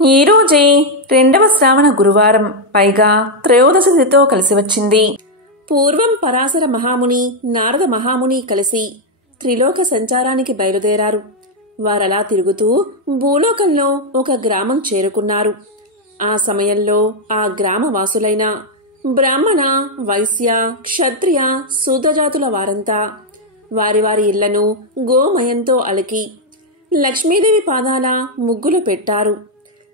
ఈరోజే రెండవ శ్రావణ గురువారం, పైగా త్రయోదశి తిథితో కలిసి వచ్చింది. పూర్వం పరాశర మహాముని, నారద మహాముని కలిసి త్రిలోక సంచారానికి బయలుదేరారు. వారలా తిరుగుతూ భూలోకంలో ఒక గ్రామం చేరుకున్నారు. ఆ సమయంలో ఆ గ్రామవాసులైన బ్రాహ్మణ, వైశ్య, క్షత్రియ, శూద్రజాతుల వారంతా వారి వారి ఇళ్లను గోమయంతో అలికి లక్ష్మీదేవి పాదాల ముగ్గులు పెట్టారు.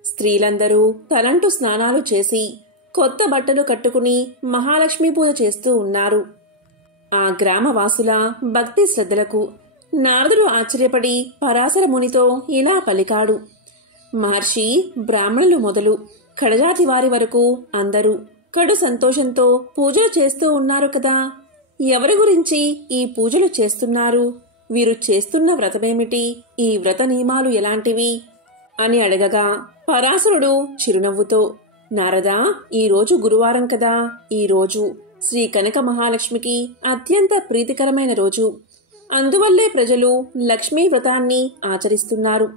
స్త్రీలందరూ తలంటు స్నానాలు చేసి కొత్త బట్టలు కట్టుకుని మహాలక్ష్మీ పూజ చేస్తూ ఉన్నారు. ఆ గ్రామవాసుల భక్తి శ్రద్ధలకు నారదుడు ఆశ్చర్యపడి పరాశర మునితో ఇలా పలికాడు. మహర్షి, బ్రాహ్మణులు మొదలు కడజాతి వారి వరకు అందరూ కడు సంతోషంతో పూజలు చేస్తూ ఉన్నారు కదా. ఎవరి గురించి ఈ పూజలు చేస్తున్నారు? వీరు చేస్తున్న వ్రతమేమిటి? ఈ వ్రత నియమాలు ఎలాంటివి అని అడగగా పరాశరుడు చిరునవ్వుతో, నారదా, ఈరోజు గురువారం కదా. ఈరోజు శ్రీ కనక మహాలక్ష్మికి అత్యంత ప్రీతికరమైన రోజు. అందువల్లే ప్రజలు లక్ష్మీ వ్రతాన్ని ఆచరిస్తున్నారు.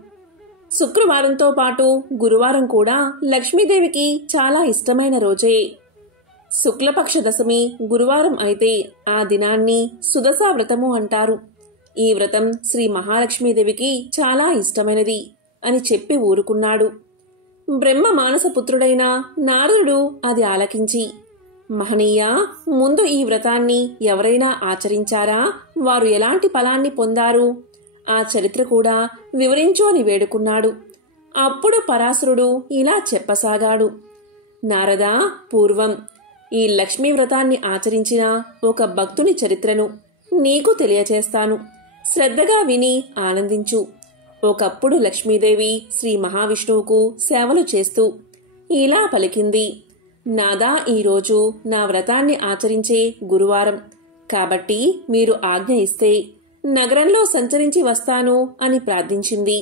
శుక్రవారంతో పాటు గురువారం కూడా లక్ష్మీదేవికి చాలా ఇష్టమైన రోజే. శుక్లపక్ష దశమి గురువారం అయితే ఆ దినాన్ని సుదశ వ్రతము అంటారు. ఈ వ్రతం శ్రీ మహాలక్ష్మీదేవికి చాలా ఇష్టమైనది అని చెప్పి ఊరుకున్నాడు. బ్రహ్మ మానసపుత్రుడైన నారదుడు అది ఆలకించి, మహనీయ, ముందు ఈ వ్రతాన్ని ఎవరైనా ఆచరించారా? వారు ఎలాంటి ఫలాన్ని పొందారు? ఆ చరిత్ర కూడా వివరించు అని వేడుకున్నాడు. అప్పుడు పరాశరుడు ఇలా చెప్పసాగాడు. నారదా, పూర్వం ఈ లక్ష్మీ వ్రతాన్ని ఆచరించిన ఒక భక్తుని చరిత్రను నీకు తెలియచేస్తాను. శ్రద్ధగా విని ఆనందించు. ఒకప్పుడు లక్ష్మీదేవి శ్రీ మహావిష్ణువుకు సేవలు చేస్తూ ఇలా పలికింది. నాదా, ఈరోజు నా వ్రతాన్ని ఆచరించే గురువారం కాబట్టి మీరు ఆజ్ఞ ఇస్తే నగరంలో సంచరించి వస్తాను అని ప్రార్థించింది.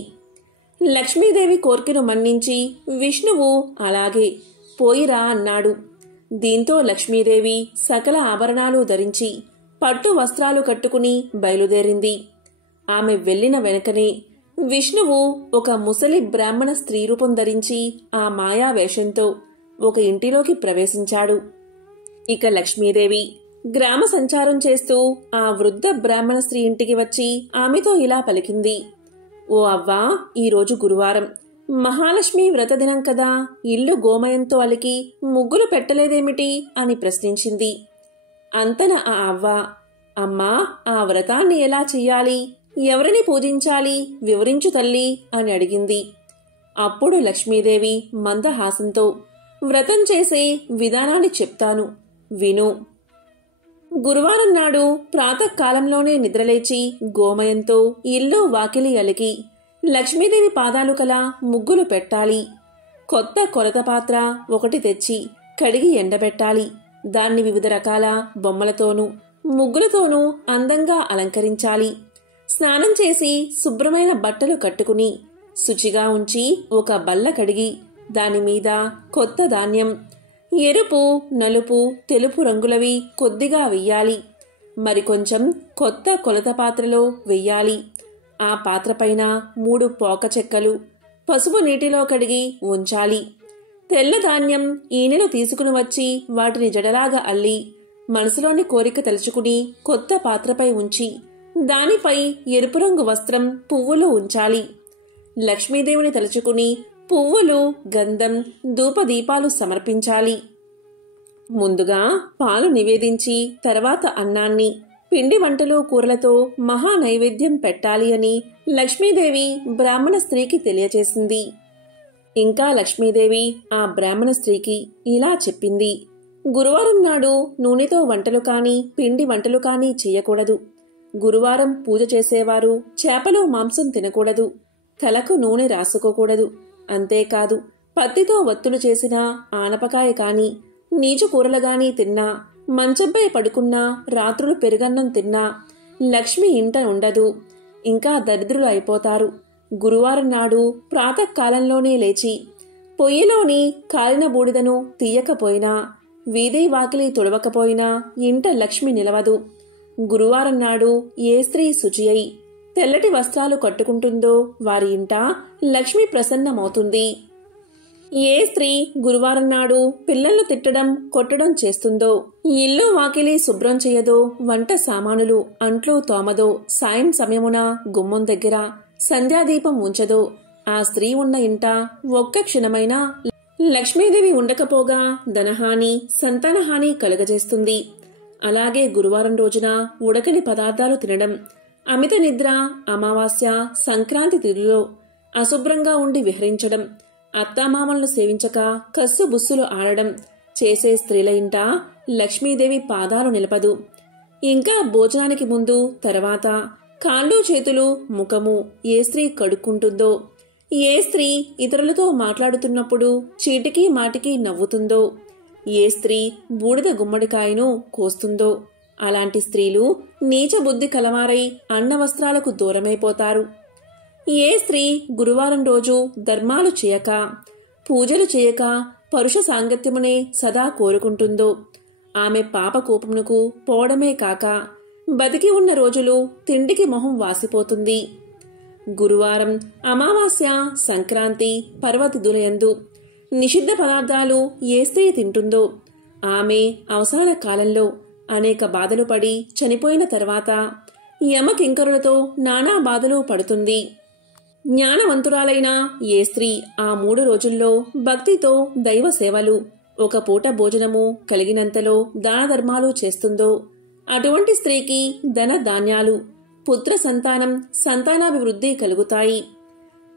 లక్ష్మీదేవి కోర్కెను మన్నించి విష్ణువు అలాగే పోయిరా అన్నాడు. దీంతో లక్ష్మీదేవి సకల ఆభరణాలు ధరించి పట్టు వస్త్రాలు కట్టుకుని బయలుదేరింది. ఆమె వెళ్లిన వెనుకనే విష్ణువు ఒక ముసలి బ్రాహ్మణ స్త్రీ రూపం ధరించి ఆ మాయా వేషంతో ఒక ఇంటిలోకి ప్రవేశించాడు. ఇక లక్ష్మీదేవి గ్రామ సంచారం చేస్తూ ఆ వృద్ధ బ్రాహ్మణ స్త్రీ ఇంటికి వచ్చి ఆమెతో ఇలా పలికింది. ఓ అవ్వా, ఈరోజు గురువారం, మహాలక్ష్మి వ్రతదినం కదా. ఇల్లు గోమయంతో అలికి ముగ్గులు పెట్టలేదేమిటి అని ప్రశ్నించింది. అంతన ఆ అవ్వ, అమ్మా, ఆ వ్రతాన్ని ఎలా చెయ్యాలి, ఎవరిని పూజించాలి, వివరించు తల్లి అని అడిగింది. అప్పుడు లక్ష్మీదేవి మందహాసంతో, వ్రతం చేసే విధానాన్ని చెప్తాను, విను. గురువారం నాడు ప్రాతకాలంలోనే నిద్రలేచి గోమయంతో ఇల్లు వాకిలి అలికి లక్ష్మీదేవి పాదాలు కల ముగ్గులు పెట్టాలి. కొత్త కొలత పాత్ర ఒకటి తెచ్చి కడిగి ఎండబెట్టాలి. దాన్ని వివిధ రకాల బొమ్మలతోనూ ముగ్గులతోనూ అందంగా అలంకరించాలి. స్నానం చేసి శుభ్రమైన బట్టలు కట్టుకుని శుచిగా ఉంచి ఒక బల్ల కడిగి దానిమీద కొత్త ధాన్యం, ఎరుపు, నలుపు, తెలుపు రంగులవి కొద్దిగా వెయ్యాలి. మరికొంచెం కొత్త కొలత పాత్రలో వెయ్యాలి. ఆ పాత్రపైన 3 పోక చెక్కలు పసుపు నీటిలో కడిగి ఉంచాలి. తెల్ల ధాన్యం ఈనెలు తీసుకుని వచ్చి వాటిని జడలాగా అల్లి మనసులోని కోరిక తలుచుకుని కొత్త పాత్రపై ఉంచి దానిపై ఎరుపు రంగు వస్త్రం, పువ్వులు ఉంచాలి. లక్ష్మీదేవిని తలుచుకుని పువ్వులు, గంధం, ధూపదీపాలు సమర్పించాలి. ముందుగా పాలు నివేదించి తర్వాత అన్నాన్ని, పిండి వంటలు, కూరలతో మహా నైవేద్యం పెట్టాలి అని లక్ష్మీదేవి బ్రాహ్మణ స్త్రీకి తెలియచేసింది. ఇంకా లక్ష్మీదేవి ఆ బ్రాహ్మణ స్త్రీకి ఇలా చెప్పింది. గురువారం నాడు నూనెతో వంటలు కాని, పిండి వంటలు కాని చేయకూడదు. గురువారం పూజ చేసేవారు చేపలు, మాంసం తినకూడదు. తలకు నూనె రాసుకోకూడదు. అంతేకాదు, పత్తితో వత్తులు చేసిన ఆనపకాయ కాని, నీచు కూరలు గాని తిన్నా, మంచంపై పడుకున్నా, రాత్రులు పెరుగన్నం తిన్నా లక్ష్మి ఇంట ఉండదు. ఇంకా దరిద్రులు అయిపోతారు. గురువారం నాడు ప్రాతకాలంలోనే లేచి పొయ్యిలోని కాలిన బూడిదను తీయకపోయినా, వీధి వాకిలి తుడవకపోయినా ఇంట లక్ష్మి నిలవదు. గురువారం నాడు ఏ స్త్రీ శుచి అయి తెల్లటి వస్త్రాలు కట్టుకుంటుందో వారి ఇంట లక్ష్మి ప్రసన్నమవుతుంది. ఏ స్త్రీ గురువారం నాడు పిల్లలను తిట్టడం కొట్టడం చేస్తుందో, ఇల్లు వాకిలి శుభ్రం చేయదో, వంట సామానులు అంట్లు తోమదో, సాయం సమయమున గుమ్మం దగ్గర సంధ్యాదీపం ఉంచదో, ఆ స్త్రీ ఉన్న ఇంట ఒక్క క్షణమైనా లక్ష్మీదేవి ఉండకపోగా ధనహాని సంతానహాని కలుగజేస్తుంది. అలాగే గురువారం రోజున ఉడకని పదార్థాలు తినడం, అమిత నిద్ర, అమావాస్య సంక్రాంతి తిథిలో అశుభ్రంగా ఉండి విహరించడం, అత్తామామలను సేవించక కస్సు బుస్సులు ఆడడం చేసే స్త్రీల ఇంట లక్ష్మీదేవి పాదాలు నిలపదు. ఇంకా భోజనానికి ముందు తర్వాత కాళ్ళు చేతులు ముఖము ఏ స్త్రీ కడుక్కుంటుందో, ఏ స్త్రీ ఇతరులతో మాట్లాడుతున్నప్పుడు చీటికి మాటికి నవ్వుతుందో, ఏ స్త్రీ బూడిద గుమ్మడికాయను కోస్తుందో అలాంటి స్త్రీలు నీచ బుద్ధి కలవారై అన్న వస్త్రాలకు దూరమైపోతారు. ఏ స్త్రీ గురువారం రోజు ధర్మాలు చేయక, పూజలు చేయక పరుష సాంగత్యమునే సదా కోరుకుంటుందో ఆమె పాపకూపమునకు పోవడమే కాక బతికి ఉన్న రోజులు తిండికి మొహం వాసిపోతుంది. గురువారం, అమావాస్య, సంక్రాంతి పర్వతిథులయందు నిషిద్ధ పదార్థాలు ఏ స్త్రీ తింటుందో ఆమె అవసాన కాలంలో అనేక బాధలు పడి చనిపోయిన తర్వాత యమకింకరులతో నానా బాధలు పడుతుంది. జ్ఞానవంతురాలైన ఏ స్త్రీ ఆ 3 రోజుల్లో భక్తితో దైవ సేవలు, ఒక పూట భోజనము కలిగినంతలో దాన ధర్మాలు చేస్తుందో అటువంటి స్త్రీకి ధన ధాన్యాలు, పుత్ర సంతానం, సంతానాభివృద్ధి కలుగుతాయి.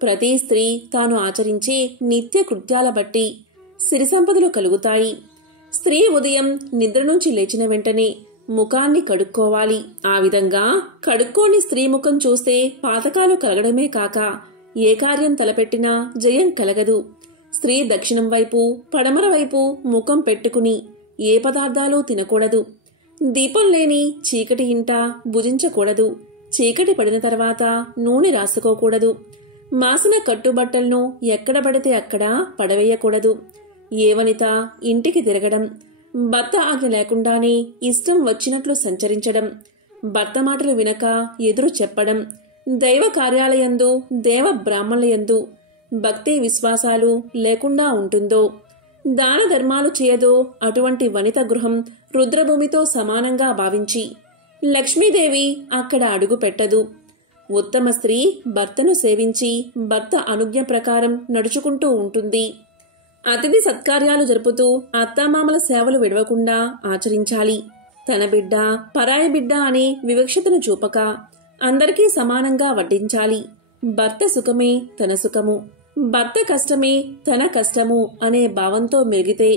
ప్రతి స్త్రీ తాను ఆచరించే నిత్య కృత్యాల బట్టి సిరి సంపదలు కలుగుతాయి. స్త్రీ ఉదయం నిద్ర నుంచి లేచిన వెంటనే ముఖాన్ని కడుక్కోవాలి. ఆ విధంగా కడుక్కోని స్త్రీ ముఖం చూస్తే పాతకాలు కలగడమే కాక ఏ కార్యం తలపెట్టినా జయం కలగదు. స్త్రీ దక్షిణం వైపు, పడమర వైపు ముఖం పెట్టుకుని ఏ పదార్థాలు తినకూడదు. దీపం లేని చీకటి ఇంట భుజించకూడదు. చీకటి పడిన తర్వాత నూనె రాసుకోకూడదు. మాసిన కట్టుబట్టలను ఎక్కడ పడితే అక్కడ పడవేయకూడదు. ఏ వనిత ఇంటికి తిరగడం, భర్త ఆజ్ఞ లేకుండానే ఇష్టం వచ్చినట్లు సంచరించడం, భర్త మాటలు వినక ఎదురు చెప్పడం, దైవ కార్యాలయందు, దేవ బ్రాహ్మణులయందు భక్తి విశ్వాసాలు లేకుండా ఉంటుందో, దాన ధర్మాలు చేయదో అటువంటి వనిత గృహం రుద్రభూమితో సమానంగా భావించి లక్ష్మీదేవి అక్కడ అడుగు పెట్టదు. ఉత్తమ స్త్రీ భర్తను సేవించి భర్త అనుజ్ఞ ప్రకారం నడుచుకుంటూ ఉంటుంది. అతిథి సత్కార్యాలు జరుపుతూ అత్తామామల సేవలు విడవకుండా ఆచరించాలి. తన బిడ్డ పరాయి బిడ్డ అనే వివక్షతను చూపక అందరికీ సమానంగా వడ్డించాలి. భర్త సుఖమే తన సుఖము, భర్త కష్టమే తన కష్టము అనే భావంతో మెలిగితే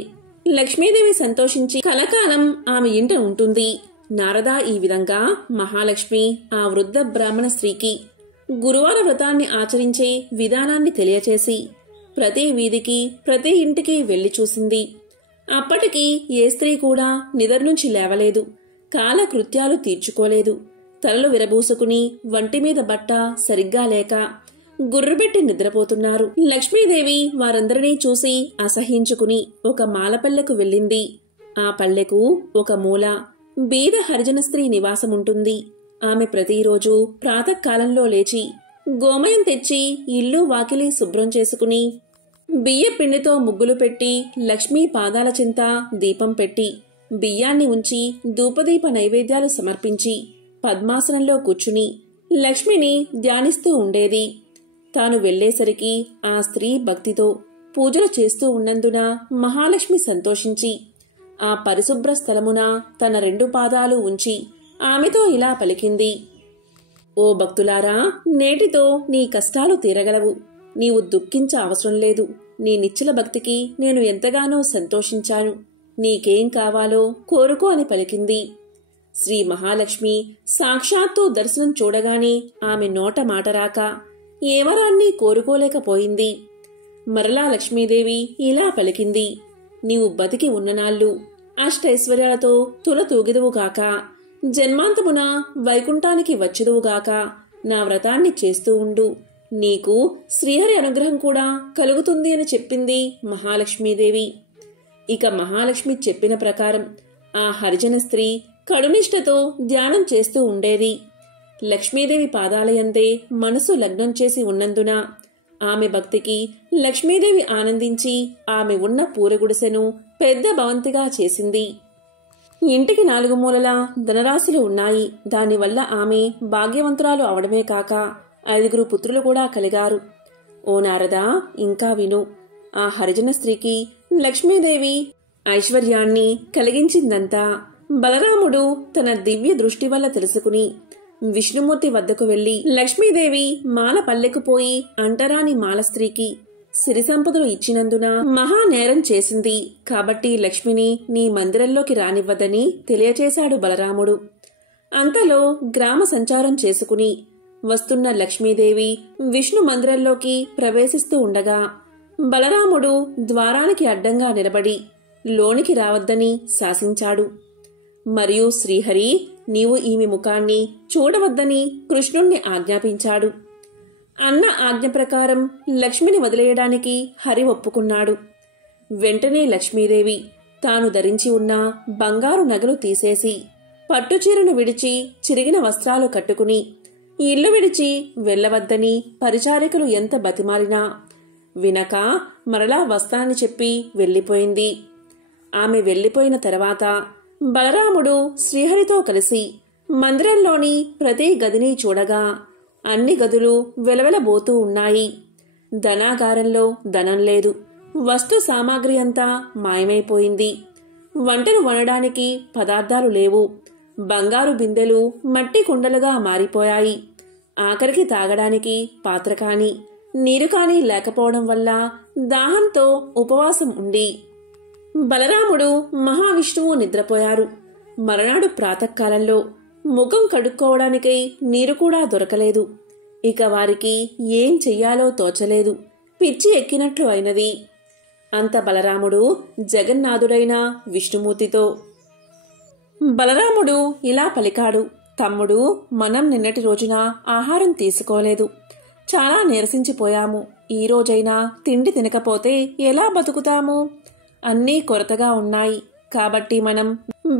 లక్ష్మీదేవి సంతోషించి కలకాలం ఆమె ఇంట ఉంటుంది. నారద ఈ విధంగా మహాలక్ష్మి ఆ వృద్ధ బ్రాహ్మణ స్త్రీకి గురువార వ్రతాన్ని ఆచరించే విధానాన్ని తెలియచేసి ప్రతి వీధికి, ప్రతి ఇంటికి వెళ్లి చూసింది. అప్పటికి ఏ స్త్రీ కూడా నిద్ర నుంచి లేవలేదు. కాలకృత్యాలు తీర్చుకోలేదు. తలలు విరబూసుకుని వంటిమీద బట్ట సరిగ్గా లేక గుర్రుబెట్టి నిద్రపోతున్నారు. లక్ష్మీదేవి వారందరినీ చూసి అసహించుకుని ఒక మాలపల్లెకు వెళ్ళింది. ఆ పల్లెకు ఒక మూల బీద హరిజన స్త్రీ నివాసముంటుంది. ఆమె ప్రతిరోజు ప్రాతకాలంలో లేచి గోమయం తెచ్చి ఇల్లు వాకిలి శుభ్రం చేసుకుని బియ్య పిండితో ముగ్గులు పెట్టి లక్ష్మీ పాదాల చింత దీపం పెట్టి బియ్యాన్ని ఉంచి ధూపదీప నైవేద్యాలు సమర్పించి పద్మాసనంలో కూర్చుని లక్ష్మిని ధ్యానిస్తూ ఉండేది. తాను వెళ్లేసరికి ఆ స్త్రీ భక్తితో పూజలు చేస్తూ ఉన్నందున మహాలక్ష్మి సంతోషించి ఆ పరిశుభ్ర స్థలమున తన 2 పాదాలు ఉంచి ఆమెతో ఇలా పలికింది. ఓ భక్తులారా, నేటితో నీ కష్టాలు తీరగలవు. నీవు దుఃఖించ అవసరం లేదు. నీ నిశ్చల భక్తికి నేను ఎంతగానో సంతోషించాను. నీకేం కావాలో కోరుకో అని పలికింది. శ్రీ మహాలక్ష్మి సాక్షాత్తు దర్శనం చూడగానే ఆమె నోట మాట రాక ఏ వరాన్ని కోరుకోలేకపోయింది. మరలా లక్ష్మీదేవి ఇలా పలికింది. నీవు బతికి ఉన్ననాళ్ళు అష్టైశ్వర్యాలతో తులతూగిదువుగాక, జన్మాంతమున వైకుంఠానికి వచ్చుదువుగాక, నా వ్రతాన్ని చేస్తూ ఉండు. నీకు శ్రీహరి అనుగ్రహం కూడా కలుగుతుంది అని చెప్పింది మహాలక్ష్మీదేవి. ఇక మహాలక్ష్మి చెప్పిన ప్రకారం ఆ హరిజన స్త్రీ కడునిష్టతో ధ్యానం చేస్తూ ఉండేది. లక్ష్మీదేవి పాదాలయందే మనసు లగ్నం చేసి ఉన్నందున ఆమె భక్తికి లక్ష్మీదేవి ఆనందించి ఆమె ఉన్న పూరగుడిసెను పెద్ద భవంతిగా చేసింది. ఇంటికి 4 మూలలా ధనరాశులు ఉన్నాయి. దానివల్ల ఆమె భాగ్యవంతురాలు అవడమే కాక 5 పుత్రులు కూడా కలిగారు. ఓ నారదా, ఇంకా విను. ఆ హరిజన స్త్రీకి లక్ష్మీదేవి ఐశ్వర్యాన్ని కలిగించిందంతా బలరాముడు తన దివ్య దృష్టి వల్ల తెలుసుకుని విష్ణుమూర్తి వద్దకు వెళ్లి, లక్ష్మీదేవి మాల పల్లెకుపోయి అంటరాని మాల స్త్రీకి సిరి సంపదలు ఇచ్చినందున మహానేరం చేసింది కాబట్టి లక్ష్మిని నీ మందిరంలోకి రానివ్వదని తెలియచేశాడు బలరాముడు. అంతలో గ్రామ సంచారం చేసుకుని వస్తున్న లక్ష్మీదేవి విష్ణు మందిరంలోకి ప్రవేశిస్తూ ఉండగా బలరాముడు ద్వారానికి అడ్డంగా నిలబడి లోనికి రావద్దని శాసించాడు. మరియు శ్రీహరి, నీవు ఈమె ముఖాన్ని చూడవద్దని కృష్ణుణ్ణి ఆజ్ఞాపించాడు. అన్న ఆజ్ఞ ప్రకారం లక్ష్మిని వదిలేయడానికి హరి ఒప్పుకున్నాడు. వెంటనే లక్ష్మీదేవి తాను ధరించి ఉన్న బంగారు నగలు తీసేసి పట్టుచీరను విడిచి చిరిగిన వస్త్రాలు కట్టుకుని ఇల్లు విడిచి వెళ్లవద్దని పరిచారికలు ఎంత బతిమాలినా వినక మరలా వస్తానని చెప్పి వెళ్లిపోయింది. ఆమె వెళ్లిపోయిన తర్వాత బలరాముడు శ్రీహరితో కలిసి మందిరంలోని ప్రతి గదిని చూడగా అన్ని గదులు వెలవెలబోతూ ఉన్నాయి. ధనాగారంలో ధనం లేదు. వస్తు సామాగ్రి అంతా మాయమైపోయింది. వంటలు వండడానికి పదార్థాలు లేవు. బంగారు బిందెలు మట్టి కుండలుగా మారిపోయాయి. ఆఖరికి తాగడానికి పాత్ర కాని నీరు కాని లేకపోవడం వల్ల దాహంతో ఉపవాసం ఉండి బలరాముడు మహావిష్ణువు నిద్రపోయారు. మరునాడు ప్రాతకాలంలో ముఖం కడుక్కోవడానికై నీరు కూడా దొరకలేదు. ఇక వారికి ఏం చెయ్యాలో తోచలేదు. పిచ్చి ఎక్కినట్లు అయినది. అంత బలరాముడు జగన్నాథుడైన విష్ణుమూర్తితో, బలరాముడు ఇలా పలికాడు, తమ్ముడు, మనం నిన్నటి రోజున ఆహారం తీసుకోలేదు. చాలా నీరసించిపోయాము. ఈ రోజైనా తిండి తినకపోతే ఎలా బతుకుతాము? అన్నీ కొరతగా ఉన్నాయి. కాబట్టి మనం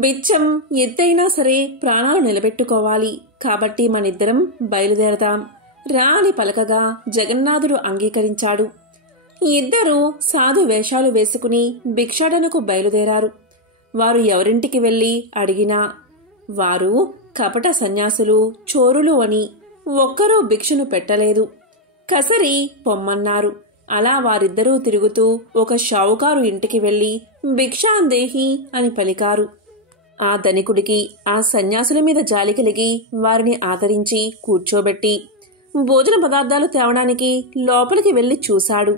బిచ్చం ఎత్తైనా సరే ప్రాణాలు నిలబెట్టుకోవాలి. కాబట్టి మనిద్దరం బయలుదేరదాం రా అని పలకగా జగన్నాథుడు అంగీకరించాడు. ఇద్దరూ సాధు వేషాలు వేసుకుని భిక్షాటనకు బయలుదేరారు. వారు ఎవరింటికి వెళ్లి అడిగినా వారు కపట సన్యాసులు, చోరులు అని ఒక్కరూ భిక్షను పెట్టలేదు. కసరి పొమ్మన్నారు. అలా వారిద్దరూ తిరుగుతూ ఒక షావుకారు ఇంటికి వెళ్లి భిక్షాందేహి అని పలికారు. ఆ ధనికుడికి ఆ సన్యాసుల మీద జాలి కలిగి వారిని ఆదరించి కూర్చోబెట్టి భోజన పదార్థాలు తేవడానికి లోపలికి వెళ్లి చూశాడు.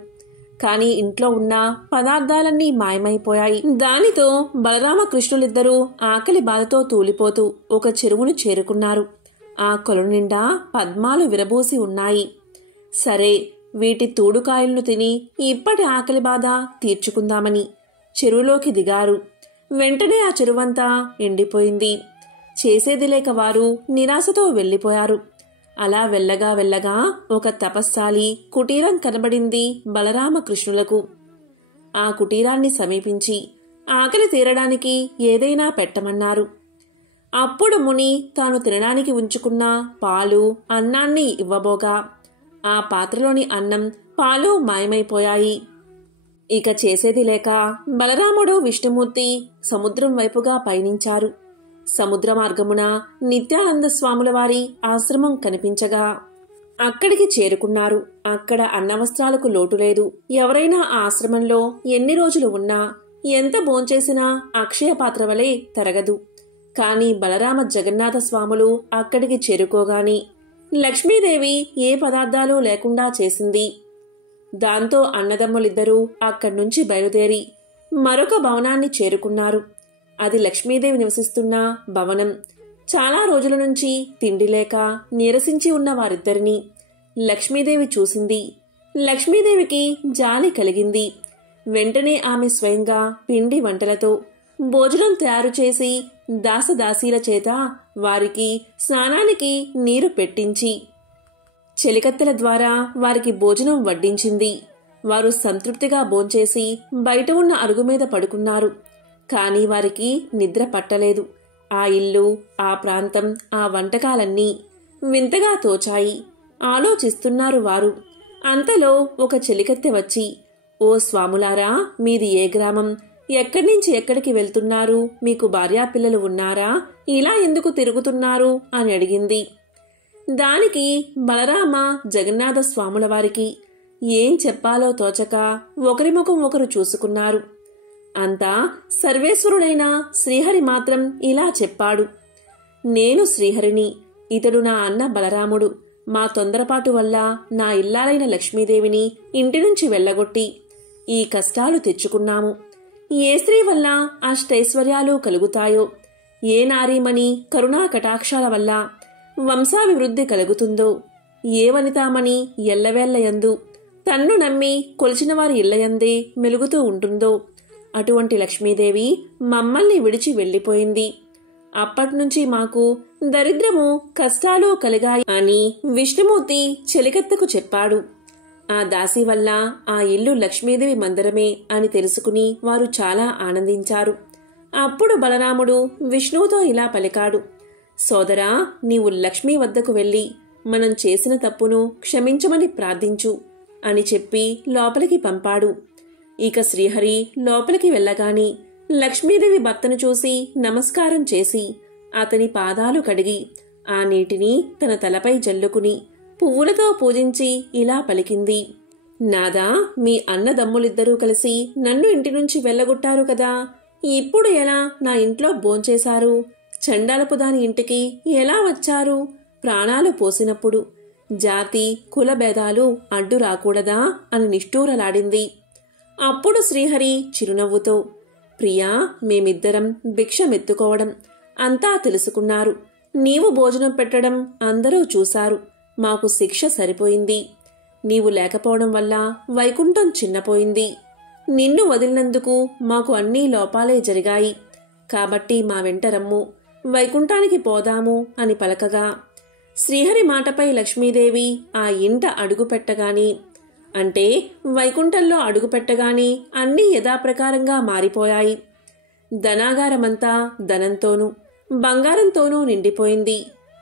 కాని ఇంట్లో ఉన్న పదార్థాలన్నీ మాయమైపోయాయి. దానితో బలరామకృష్ణులిద్దరూ ఆకలి బాధతో తూలిపోతూ ఒక చెరువును చేరుకున్నారు. ఆ కొలను నిండా పద్మాలు విరబూసి ఉన్నాయి. సరే, వీటి తూడుకాయలను తిని ఇప్పటి ఆకలి బాధ తీర్చుకుందామని చెరువులోకి దిగారు. వెంటనే ఆ చెరువంతా ఎండిపోయింది. చేసేది లేక వారు నిరాశతో వెళ్లిపోయారు. అలా వెళ్ళగా వెళ్ళగా ఒక తపస్సాలి కుటీరం కనబడింది బలరామకృష్ణులకు. ఆ కుటీరాన్ని సమీపించి ఆకలి తీరడానికి ఏదైనా పెట్టమన్నారు. అప్పుడు ముని తాను తినడానికి ఉంచుకున్న పాలు, అన్నాన్ని ఇవ్వబోగా ఆ పాత్రలోని అన్నం, పాలు మాయమైపోయాయి. ఇక చేసేది లేక బలరాముడు, విష్ణుమూర్తి సముద్రం వైపుగా పయనించారు. సముద్ర మార్గమున నిత్యానంద స్వాముల వారి ఆశ్రమం కనిపించగా అక్కడికి చేరుకున్నారు. అక్కడ అన్నవస్త్రాలకు లోటు లేదు. ఎవరైనా ఆ ఆశ్రమంలో ఎన్ని రోజులు ఉన్నా ఎంత భోంచేసినా అక్షయ పాత్ర వలె తరగదు. కాని బలరామ జగన్నాథ స్వాములు అక్కడికి చేరుకోగాని లక్ష్మీదేవి ఏ పదార్థాలు లేకుండా చేసింది. దాంతో అన్నదమ్ములిద్దరూ అక్కడ్నుంచి బయలుదేరి మరొక భవనాన్ని చేరుకున్నారు. అది లక్ష్మీదేవి నివసిస్తున్న భవనం. చాలా రోజుల నుంచి తిండి లేక నీరసించి ఉన్న వారిద్దరినీ లక్ష్మీదేవి చూసింది. లక్ష్మీదేవికి జాలి కలిగింది. వెంటనే ఆమె స్వయంగా పిండి వంటలతో భోజనం తయారు చేసి దాసదాసీల చేత వారికి స్నానానికి నీరు పెట్టించి చెలికత్తెల ద్వారా వారికి భోజనం వడ్డించింది. వారు సంతృప్తిగా భోంచేసి బయట ఉన్న అరుగు మీద పడుకున్నారు. కాని వారికి నిద్ర పట్టలేదు. ఆ ఇల్లు, ఆ ప్రాంతం, ఆ వంటకాలన్నీ వింతగా తోచాయి. ఆలోచిస్తున్నారు వారు. అంతలో ఒక చెలికత్తె వచ్చి, ఓ స్వాములారా, మీది ఏ గ్రామం? ఎక్కడి నుంచి ఎక్కడికి వెళ్తున్నారు? మీకు భార్యాపిల్లలు ఉన్నారా? ఇలా ఎందుకు తిరుగుతున్నారు అని అడిగింది. దానికి బలరామ జగన్నాథ స్వాముల వారికి ఏం చెప్పాలో తోచక ఒకరి ముఖం ఒకరు చూసుకున్నారు. అంతా సర్వేశ్వరుడైన శ్రీహరి మాత్రం ఇలా చెప్పాడు, నేను శ్రీహరిని, ఇతడు నా అన్న బలరాముడు. మా తొందరపాటు వల్ల నా ఇల్లాలైన లక్ష్మీదేవిని ఇంటి నుంచి వెళ్లగొట్టి ఈ కష్టాలు తెచ్చుకున్నాము. ఏ స్త్రీ వల్ల అష్టైశ్వర్యాలు కలుగుతాయో, ఏ నారీమణి కరుణా కటాక్షాల వల్ల వంశాభివృద్ధి కలుగుతుందో, ఏ వనితామణి ఎల్లవేళ్లయందు తన్ను నమ్మి కొలిచిన వారి ఇళ్లయందే మెలుగుతూ ఉంటుందో అటువంటి లక్ష్మీదేవి మమ్మల్ని విడిచి వెళ్లిపోయింది. అప్పట్నుంచి మాకు దరిద్రము కష్టాలు కలిగాయి అని విష్ణుమూర్తి చెలికత్తెకు చెప్పాడు. ఆ దాసి వల్ల ఆ ఇల్లు లక్ష్మీదేవి మందిరమే అని తెలుసుకుని వారు చాలా ఆనందించారు. అప్పుడు బలరాముడు విష్ణువుతో ఇలా పలికాడు, సోదరా, నీవు లక్ష్మీ వద్దకు వెళ్లి మనం చేసిన తప్పును క్షమించమని ప్రార్థించు అని చెప్పి లోపలికి పంపాడు. ఇక శ్రీహరి లోపలికి వెళ్ళగాని లక్ష్మీదేవి భర్తను చూసి నమస్కారం చేసి అతని పాదాలు కడిగి ఆ నీటిని తన తలపై జల్లుకుని పువ్వులతో పూజించి ఇలా పలికింది, నాదా, మీ అన్నదమ్ములిద్దరూ కలిసి నన్ను ఇంటి నుంచి వెళ్ళగొట్టారు కదా, ఇప్పుడు ఎలా నా ఇంట్లో భోంచేశారు? చండాలపు దాని ఇంటికి ఎలా వచ్చారు? ప్రాణాలు పోసినప్పుడు జాతి కుల భేదాలు అడ్డు రాకూడదా అని నిష్ఠూరలాడింది. అప్పుడు శ్రీహరి చిరునవ్వుతో, ప్రియా, మేమిద్దరం భిక్షమెత్తుకోవడం అంతా తెలుసుకున్నారు. నీవు భోజనం పెట్టడం అందరూ చూశారు. మాకు శిక్ష సరిపోయింది. నీవు లేకపోవడం వల్ల వైకుంఠం చిన్నపోయింది. నిన్ను వదిలినందుకు మాకు అన్నీ లోపాలే జరిగాయి. కాబట్టి మా వెంట రమ్ము, వైకుంఠానికి పోదాము అని పలకగా శ్రీహరి మాటపై లక్ష్మీదేవి ఆ ఇంట అడుగుపెట్టగాని, అంటే వైకుంఠంలో అడుగుపెట్టగాని అన్నీ యథాప్రకారంగా మారిపోయాయి. ధనాగారమంతా ధనంతోనూ బంగారంతోనూ నిండిపోయింది.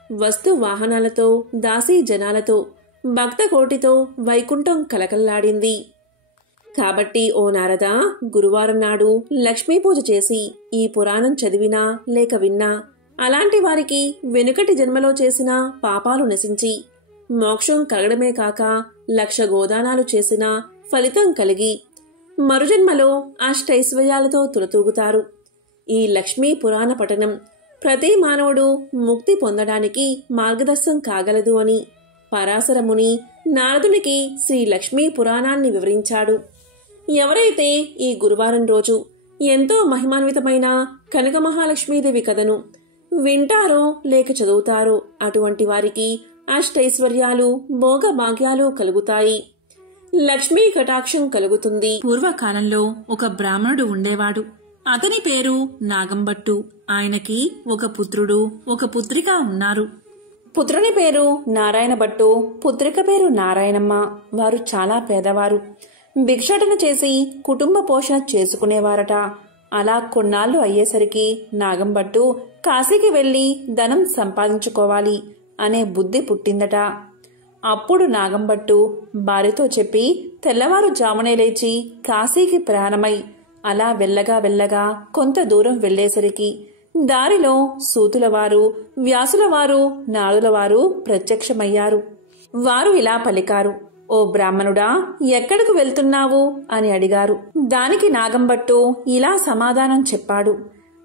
వస్తు వాహనాలతో దాసీ జనాలతో భక్త కోటితో వైకుంఠం కలకల్లాడింది. కాబట్టి ఓ నారద, గురువారం నాడు లక్ష్మీ పూజ చేసి ఈ పురాణం చదివినా లేక విన్నా అలాంటి వారికి వెనుకటి జన్మలో చేసిన పాపాలు నశించి మోక్షం కలగడమే కాక 1,00,000 గోదానాలు చేసినా ఫలితం కలిగి మరుజన్మలో అష్టైశ్వర్యాలతో తులతూగుతారు. ఈ లక్ష్మీ పురాణ పఠనం ప్రతి మానవుడు ముక్తి పొందడానికి మార్గదర్శనం కాగలదు అని పరాశరముని నారదునికి శ్రీ లక్ష్మీ పురాణాన్ని వివరించాడు. ఎవరైతే ఈ గురువారం రోజు ఎంతో మహిమాన్వితమైన కనక మహాలక్ష్మీదేవి కథను వింటారో లేక చదువుతారో అటువంటి వారికి అష్టైశ్వర్యాలు భోగ భాగ్యాలు కలుగుతాయి. లక్ష్మీ కటాక్షం కలుగుతుంది. పూర్వకాలంలో ఒక బ్రాహ్మణుడు ఉండేవాడు. అతని పేరు నాగంభట్టు. ఆయనకి ఒక పుత్రుడు ఒక పుత్రిక ఉన్నారు. పుత్రుని పేరు నారాయణ భట్టు, పుత్రిక పేరు నారాయణమ్మ. వారు చాలా పేదవారు. భిక్షాటన చేసి కుటుంబ పోషణ చేసుకునేవారట. అలా కొన్నాళ్లు అయ్యేసరికి నాగంభట్టు కాశీకి వెళ్లి ధనం సంపాదించుకోవాలి అనే బుద్ధి పుట్టిందట. అప్పుడు నాగంభట్టు భార్యతో చెప్పి తెల్లవారుజామునే లేచి కాశీకి ప్రయాణమై అలా వెళ్ళగా వెళ్ళగా కొంత దూరం వెళ్లేసరికి దారిలో సూతులవారు, వ్యాసులవారు, నారదులవారు ప్రత్యక్షమయ్యారు. వారు ఇలా పలికారు, ఓ బ్రాహ్మణుడా, ఎక్కడకు వెళ్తున్నావు అని అడిగారు. దానికి నాగంభట్టు ఇలా సమాధానం చెప్పాడు,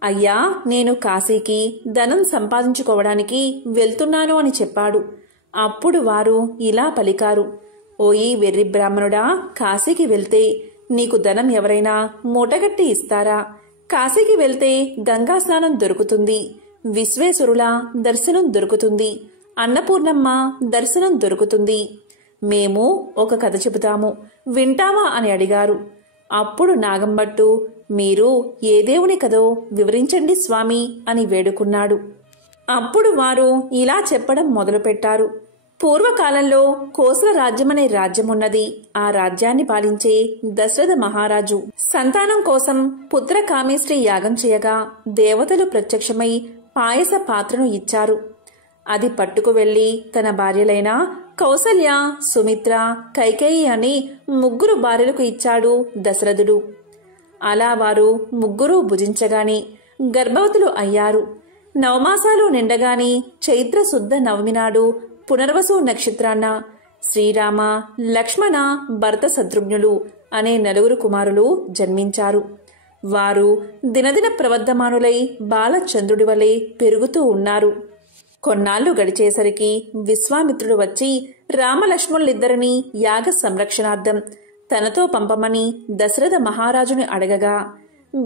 అయ్యా, నేను కాశీకి ధనం సంపాదించుకోవడానికి వెళ్తున్నాను అని చెప్పాడు. అప్పుడు వారు ఇలా పలికారు, ఓయి వెర్రి బ్రాహ్మణుడా, కాశీకి వెళ్తే నీకు ధనం ఎవరైనా మూటగట్టి ఇస్తారా? కాశీకి వెళ్తే గంగా స్నానం దొరుకుతుంది, విశ్వేశ్వరుల దర్శనం దొరుకుతుంది, అన్నపూర్ణమ్మ దర్శనం దొరుకుతుంది. మేము ఒక కథ చెబుతాము, వింటావా అని అడిగారు. అప్పుడు నాగంభట్టు, మీరు ఏ దేవుని కథో వివరించండి స్వామి అని వేడుకున్నాడు. అప్పుడు వారు ఇలా చెప్పడం మొదలుపెట్టారు. పూర్వకాలంలో కోసల రాజ్యమనే రాజ్యమున్నది. ఆ రాజ్యాన్ని పాలించే దశరథ మహారాజు సంతానం కోసం పుత్ర కామేష్టి యాగం చేయగా దేవతలు ప్రత్యక్షమై పాయస పాత్రను ఇచ్చారు. అది పట్టుకు వెళ్లి తన భార్యలైన కౌసల్య, సుమిత్ర, కైకేయి అని 3 భార్యలకు ఇచ్చాడు దశరథుడు. అలా వారు 3 భుజించగాని గర్భవతులు అయ్యారు. 9 మాసాలు నిండగాని చైత్ర శుద్ధ నవమి నాడు పునర్వసు నక్షత్రాన్న శ్రీరామ, లక్ష్మణ, భరత శత్రుఘ్నులు అనే 4 కుమారులు జన్మించారు. వారు దినదిన ప్రవర్ధమానులై బాలచంద్రుడి వలె పెరుగుతూ ఉన్నారు. కొన్నాళ్లు గడిచేసరికి విశ్వామిత్రుడు వచ్చి రామలక్ష్మణులిద్దరినీ యాగ సంరక్షణార్థం తనతో పంపమని దశరథ మహారాజుని అడగగా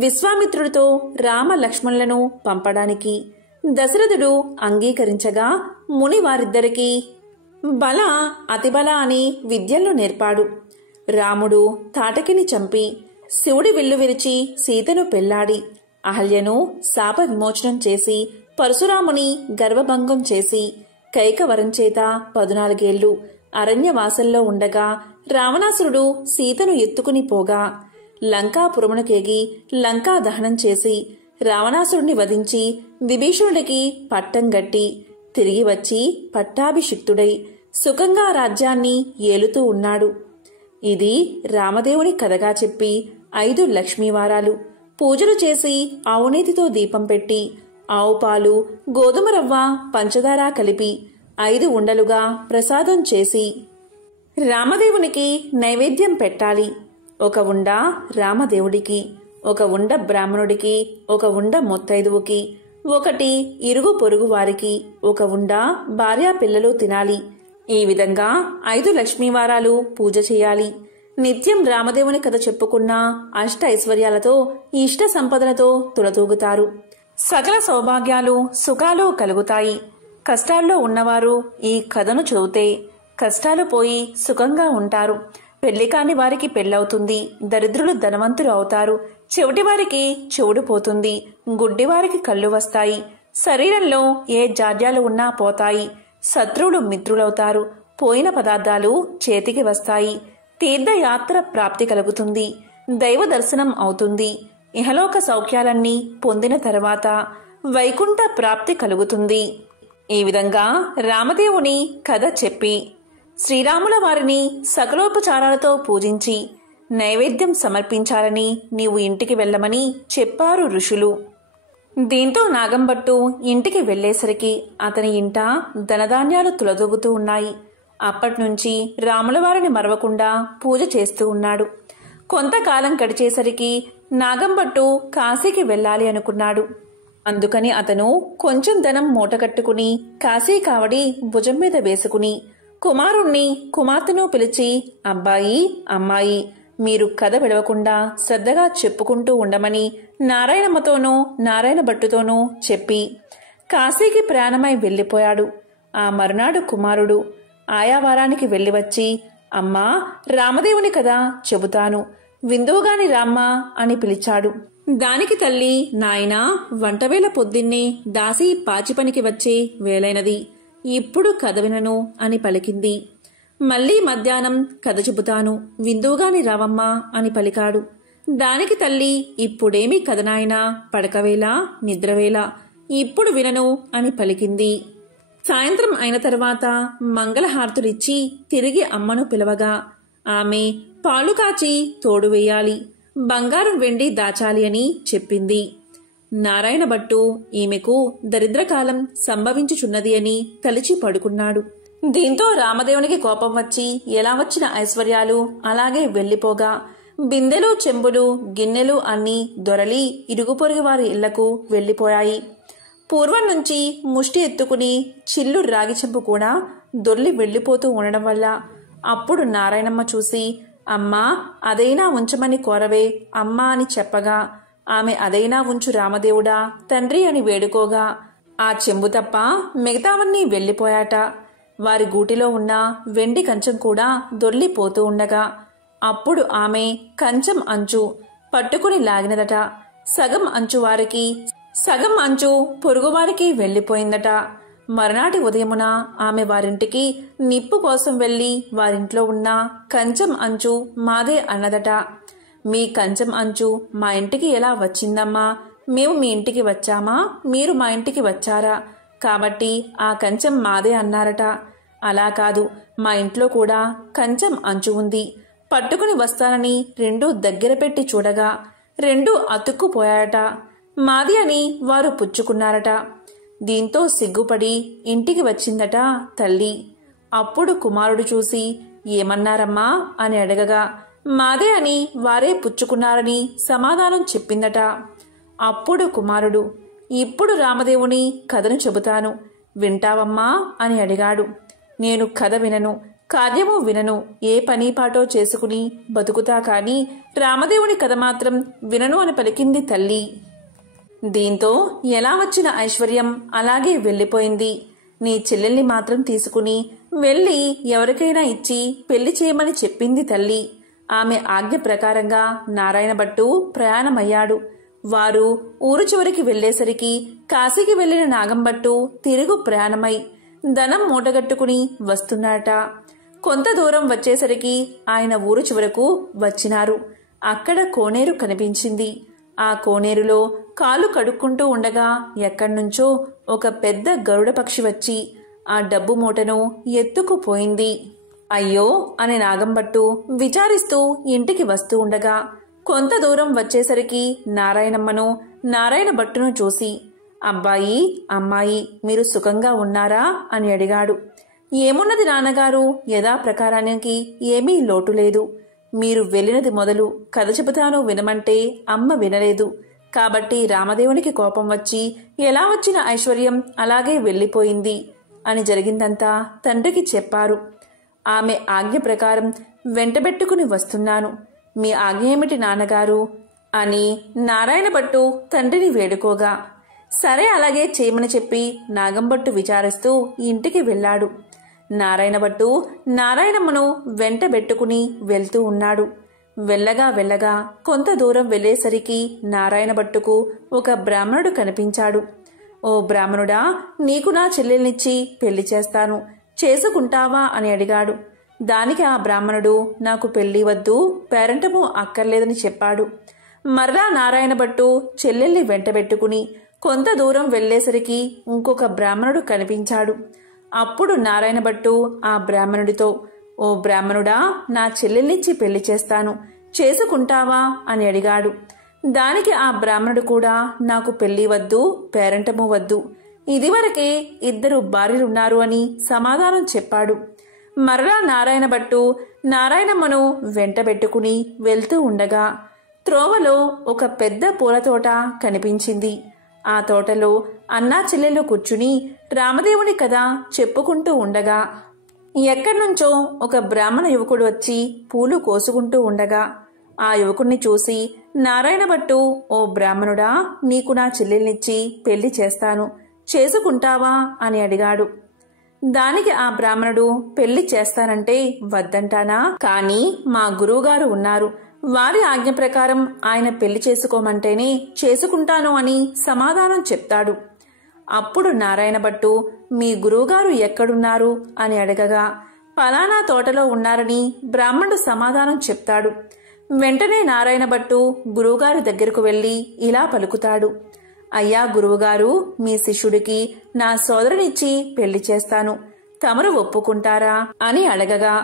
విశ్వామిత్రుడితో రామలక్ష్మణులను పంపడానికి దశరథుడు అంగీకరించగా ముని వారిద్దరికీ బల, అతిబల అని విద్యలను నేర్పాడు. రాముడు తాటకిని చంపి శివుడి విల్లు విరిచి సీతను పెళ్లాడి అహల్యను శాప విమోచనం చేసి పరశురాముని గర్వభంగం చేసి కైకవరం చేత 14 ఏళ్లు అరణ్యవాసంలో ఉండగా రావణాసురుడు సీతను ఎత్తుకుని పోగా లంకాపురమునకేగి లంకా దహనం చేసి రావణాసురుడిని వధించి విభీషణుడికి పట్టం గట్టి తిరిగి వచ్చి పట్టాభిషిక్తుడై సుఖంగా రాజ్యాన్ని ఏలుతూ ఉన్నాడు. ఇది రామదేవుని కథగా చెప్పి 5 లక్ష్మీవారాలు పూజలు చేసి ఆవునేతితో దీపం పెట్టి ఆవు పాలు, గోధుమ రవ్వ, పంచదార కలిపి 5 ఉండలుగా ప్రసాదం చేసి రామదేవునికి నైవేద్యం పెట్టాలి. 1 ఉండ రామదేవుడికి, 1 ఉండ బ్రాహ్మణుడికి, 1 ఉండ మొత్తైదువుకి, 1 ఇరుగు పొరుగు వారికి, 1 ఉండ భార్యా పిల్లలు తినాలి. ఈ విధంగా 5 లక్ష్మీవారాలు పూజ చేయాలి. నిత్యం రామదేవుని కథ చెప్పుకున్న అష్ట ఐశ్వర్యాలతో, ఇష్ట సంపదలతో తులతూగుతారు. సకల సౌభాగ్యాలు, సుఖాలు కలుగుతాయి. కష్టాల్లో ఉన్నవారు ఈ కథను చదివితే కష్టాలు పోయి సుఖంగా ఉంటారు. పెళ్లి కాని వారికి పెళ్లవుతుంది. దరిద్రులు ధనవంతులు అవుతారు. చెవిటి వారికి చెవుడు పోతుంది. గుడ్డివారికి కళ్ళు వస్తాయి. శరీరంలో ఏ జాడ్యాలు ఉన్నా పోతాయి. శత్రువులు మిత్రులవుతారు. పోయిన పదార్థాలు చేతికి వస్తాయి. తీర్థయాత్ర ప్రాప్తి కలుగుతుంది. దైవ దర్శనం అవుతుంది. ఇహలోక సౌఖ్యాలన్నీ పొందిన తర్వాత వైకుంఠ ప్రాప్తి కలుగుతుంది. ఈ విధంగా రామదేవుని కథ చెప్పి శ్రీరాముల వారిని సకలోపచారాలతో పూజించి నైవేద్యం సమర్పించాలని నీవు ఇంటికి వెళ్ళమని చెప్పారు ఋషులు. దీంతో నాగంభట్టు ఇంటికి వెళ్లేసరికి అతని ఇంట ధనధాన్యాలు తులదూగుతూ ఉన్నాయి. అప్పట్నుంచి రాములవారిని మరవకుండా పూజ చేస్తూ ఉన్నాడు. కొంతకాలం గడిచేసరికి నాగంభట్టు కాశీకి వెళ్ళాలి అనుకున్నాడు. అందుకని అతను కొంచెం ధనం మూటకట్టుకుని కాశీ కావడి భుజం మీద వేసుకుని కుమారుణ్ణి, కుమార్తెను పిలిచి, అబ్బాయి, అమ్మాయి, మీరు కథ విడవకుండా శ్రద్ధగా చెప్పుకుంటూ ఉండమని నారాయణమ్మతోనూ నారాయణ భట్టుతోనూ చెప్పి కాశీకి ప్రయాణమై వెళ్లిపోయాడు. ఆ మరునాడు కుమారుడు ఆయా వారానికి వెళ్లి వచ్చి, అమ్మా, రామదేవుని కదా చెబుతాను, విందువుగాని రామ్మా అని పిలిచాడు. దానికి తల్లి, నాయనా, వంటవేళ పొద్దున్నే దాసి పాచి పనికి వచ్చే వేలైనది, ఇప్పుడు కథ వినను అని పలికింది. మళ్లీ మధ్యాహ్నం కథ చెబుతాను, విందువుగాని రావమ్మా అని పలికాడు. దానికి తల్లి, ఇప్పుడేమి కథనాయనా, పడకవేళ, నిద్రవేళ, ఇప్పుడు వినను అని పలికింది. సాయంత్రం అయిన తర్వాత మంగళహారతులిచ్చి తిరిగి అమ్మను పిలవగా ఆమె పాలు కాచి తోడు వేయాలి, బంగారం వెండి దాచాలి అని చెప్పింది. నారాయణ భట్టు ఈమెకు దరిద్రకాలం సంభవించుచున్నది అని తలిచి పడుకున్నాడు. దీంతో రామదేవునికి కోపం వచ్చి ఎలా వచ్చిన ఐశ్వర్యాలు అలాగే వెళ్లిపోగా బిందెలు, చెంబులు, గిన్నెలు అన్నీ దొరలి ఇరుగు పొరుగు వారి ఇళ్లకు వెళ్లిపోయాయి. పూర్వం నుంచి ముష్టి ఎత్తుకుని చిల్లు రాగి చెంపు కూడా దొర్లి వెళ్లిపోతూ ఉండడం వల్ల అప్పుడు నారాయణమ్మ చూసి, అమ్మా, అదైనా ఉంచమని కోరవే అమ్మా అని చెప్పగా ఆమె అదైనా ఉంచు రామదేవుడా తండ్రి అని వేడుకోగా ఆ చెంబు తప్ప మిగతావన్నీ వెళ్లిపోయాట. వారి గూటిలో ఉన్న వెండి కంచం కూడా దొర్లిపోతూ ఉండగా అప్పుడు ఆమె కంచం అంచు పట్టుకుని లాగినదట. సగం అంచు వారికి, సగం అంచు పొరుగువారికి వెళ్లిపోయిందట. మరునాటి ఉదయమున ఆమె వారింటికి నిప్పు కోసం వెళ్లి వారింట్లో ఉన్న కంచం అంచు మాదే అన్నదట. మీ కంచం అంచు మా ఇంటికి ఎలా వచ్చిందమ్మా? మేము మీ ఇంటికి వచ్చామా, మీరు మా ఇంటికి వచ్చారా? కాబట్టి ఆ కంచం మాదే అన్నారట. అలా కాదు, మా ఇంట్లో కూడా కంచం అంచు ఉంది, పట్టుకుని వస్తానని రెండూ దగ్గర పెట్టి చూడగా రెండూ అతుక్కుపోయాయట. మాది అని వారు పుచ్చుకున్నారట. దీంతో సిగ్గుపడి ఇంటికి వచ్చిందట తల్లి. అప్పుడు కుమారుడు చూసి ఏమన్నారమ్మా అని అడగగా మాదే అని వారే పుచ్చుకున్నారని సమాధానం చెప్పిందట. అప్పుడు కుమారుడు ఇప్పుడు రామదేవుని కథను చెబుతాను, వింటావమ్మా అని అడిగాడు. నేను కథ వినను, కార్యము వినను, ఏ పని పాటో చేసుకుని బతుకుతా కాని రామదేవుని కథ మాత్రం వినను అని పలికింది తల్లి. దీంతో ఎలా వచ్చిన ఐశ్వర్యం అలాగే వెళ్ళిపోయింది. నీ చెల్లెల్ని మాత్రం తీసుకుని వెళ్ళి ఎవరికైనా ఇచ్చి పెళ్లి చేయమని చెప్పింది తల్లి. ఆమె ఆజ్ఞ ప్రకారంగా నారాయణ భట్టు ప్రయాణమయ్యాడు. వారు ఊరు చివరికి వెళ్లేసరికి కాశీకి వెళ్లిన నాగంభట్టు తిరుగు ప్రయాణమై ధనం మూటగట్టుకుని వస్తున్నాడట. కొంత దూరం వచ్చేసరికి ఆయన ఊరు చివరకు వచ్చినారు. అక్కడ కోనేరు కనిపించింది. ఆ కోనేరులో కాలు కడుక్కుంటూ ఉండగా ఎక్కడ్నుంచో ఒక పెద్ద గరుడ పక్షి వచ్చి ఆ డబ్బు మూటను ఎత్తుకుపోయింది. అయ్యో అని నాగంభట్టు విచారిస్తూ ఇంటికి వస్తూ ఉండగా కొంత దూరం వచ్చేసరికి నారాయణమ్మను నారాయణ భట్టును చూసి అబ్బాయి అమ్మాయి మీరు సుఖంగా ఉన్నారా అని అడిగాడు. ఏమున్నది నాన్నగారు, యథాప్రకారానికి ఏమీ లోటు లేదు. మీరు వెళ్ళినది మొదలు కథ చెబుతాను వినమంటే అమ్మ వినలేదు. కాబట్టి రామదేవునికి కోపం వచ్చి ఎలా వచ్చిన ఐశ్వర్యం అలాగే వెళ్ళిపోయింది అని జరిగిందంతా తండ్రికి చెప్పారు. ఆమె ఆజ్ఞ ప్రకారం వెంటబెట్టుకుని వస్తున్నాను. మీ ఆజ్ఞ ఏమిటి నాన్నగారు అని నారాయణ భట్టు తండ్రిని వేడుకోగా సరే అలాగే చేయమని చెప్పి నాగంభట్టు విచారిస్తూ ఇంటికి వెళ్ళాడు. నారాయణ భట్టు నారాయణమ్మను వెంటబెట్టుకుని వెళ్తూ ఉన్నాడు. వెళ్ళగా వెళ్ళగా కొంత దూరం వెళ్లేసరికి నారాయణ భట్టుకు ఒక బ్రాహ్మణుడు కనిపించాడు. ఓ బ్రాహ్మణుడా, నీకు నా చెల్లెల్నిచ్చి పెళ్లి చేస్తాను, చేసుకుంటావా అని అడిగాడు. దానికి ఆ బ్రాహ్మణుడు నాకు పెళ్లి వద్దు, పేరంటము అక్కర్లేదని చెప్పాడు. మరలా నారాయణ భట్టు చెల్లెల్ని వెంటబెట్టుకుని కొంత దూరం వెళ్లేసరికి ఇంకొక బ్రాహ్మణుడు కనిపించాడు. అప్పుడు నారాయణ భట్టు ఆ బ్రాహ్మణుడితో ఓ బ్రాహ్మణుడా, నా చెల్లెల్నిచ్చి పెళ్లి చేస్తాను, చేసుకుంటావా అని అడిగాడు. దానికి ఆ బ్రాహ్మణుడు కూడా నాకు పెళ్లి వద్దు, పేరంటము వద్దు, ఇదివరకే 2 భార్యలున్నారు అని సమాధానం చెప్పాడు. మరలా నారాయణ భట్టు నారాయణమ్మను వెంటబెట్టుకుని వెళ్తూ ఉండగా త్రోవలో ఒక పెద్ద పూలతోట కనిపించింది. ఆ తోటలో అన్నా చెల్లెలు కూర్చుని రామదేవుని కథ చెప్పుకుంటూ ఉండగా ఎక్కడ్నుంచో ఒక బ్రాహ్మణ యువకుడు వచ్చి పూలు కోసుకుంటూ ఉండగా ఆ యువకుణ్ణి చూసి నారాయణ భట్టు ఓ బ్రాహ్మణుడా, నీకు నా చెల్లెల్నిచ్చి పెళ్లి చేస్తాను, చేసుకుంటావా అని అడిగాడు. దానికి ఆ బ్రాహ్మణుడు పెళ్లి చేస్తానంటే వద్దంటానా, కానీ మా గురువుగారు ఉన్నారు, వారి ఆజ్ఞ ప్రకారం ఆయన పెళ్లి చేసుకోమంటేనే చేసుకుంటాను అని సమాధానం చెప్తాడు. అప్పుడు నారాయణ భట్టు మీ గురువుగారు ఎక్కడున్నారు అని అడగగా పలానా తోటలో ఉన్నారని బ్రాహ్మణుడు సమాధానం చెప్తాడు. వెంటనే నారాయణ భట్టు గురువుగారి దగ్గరకు వెళ్లి ఇలా పలుకుతాడు. అయ్యా గురువుగారు, మీ శిష్యుడికి నా సోదరునిచ్చి పెళ్లి చేస్తాను, తమరు ఒప్పుకుంటారా అని అడగగా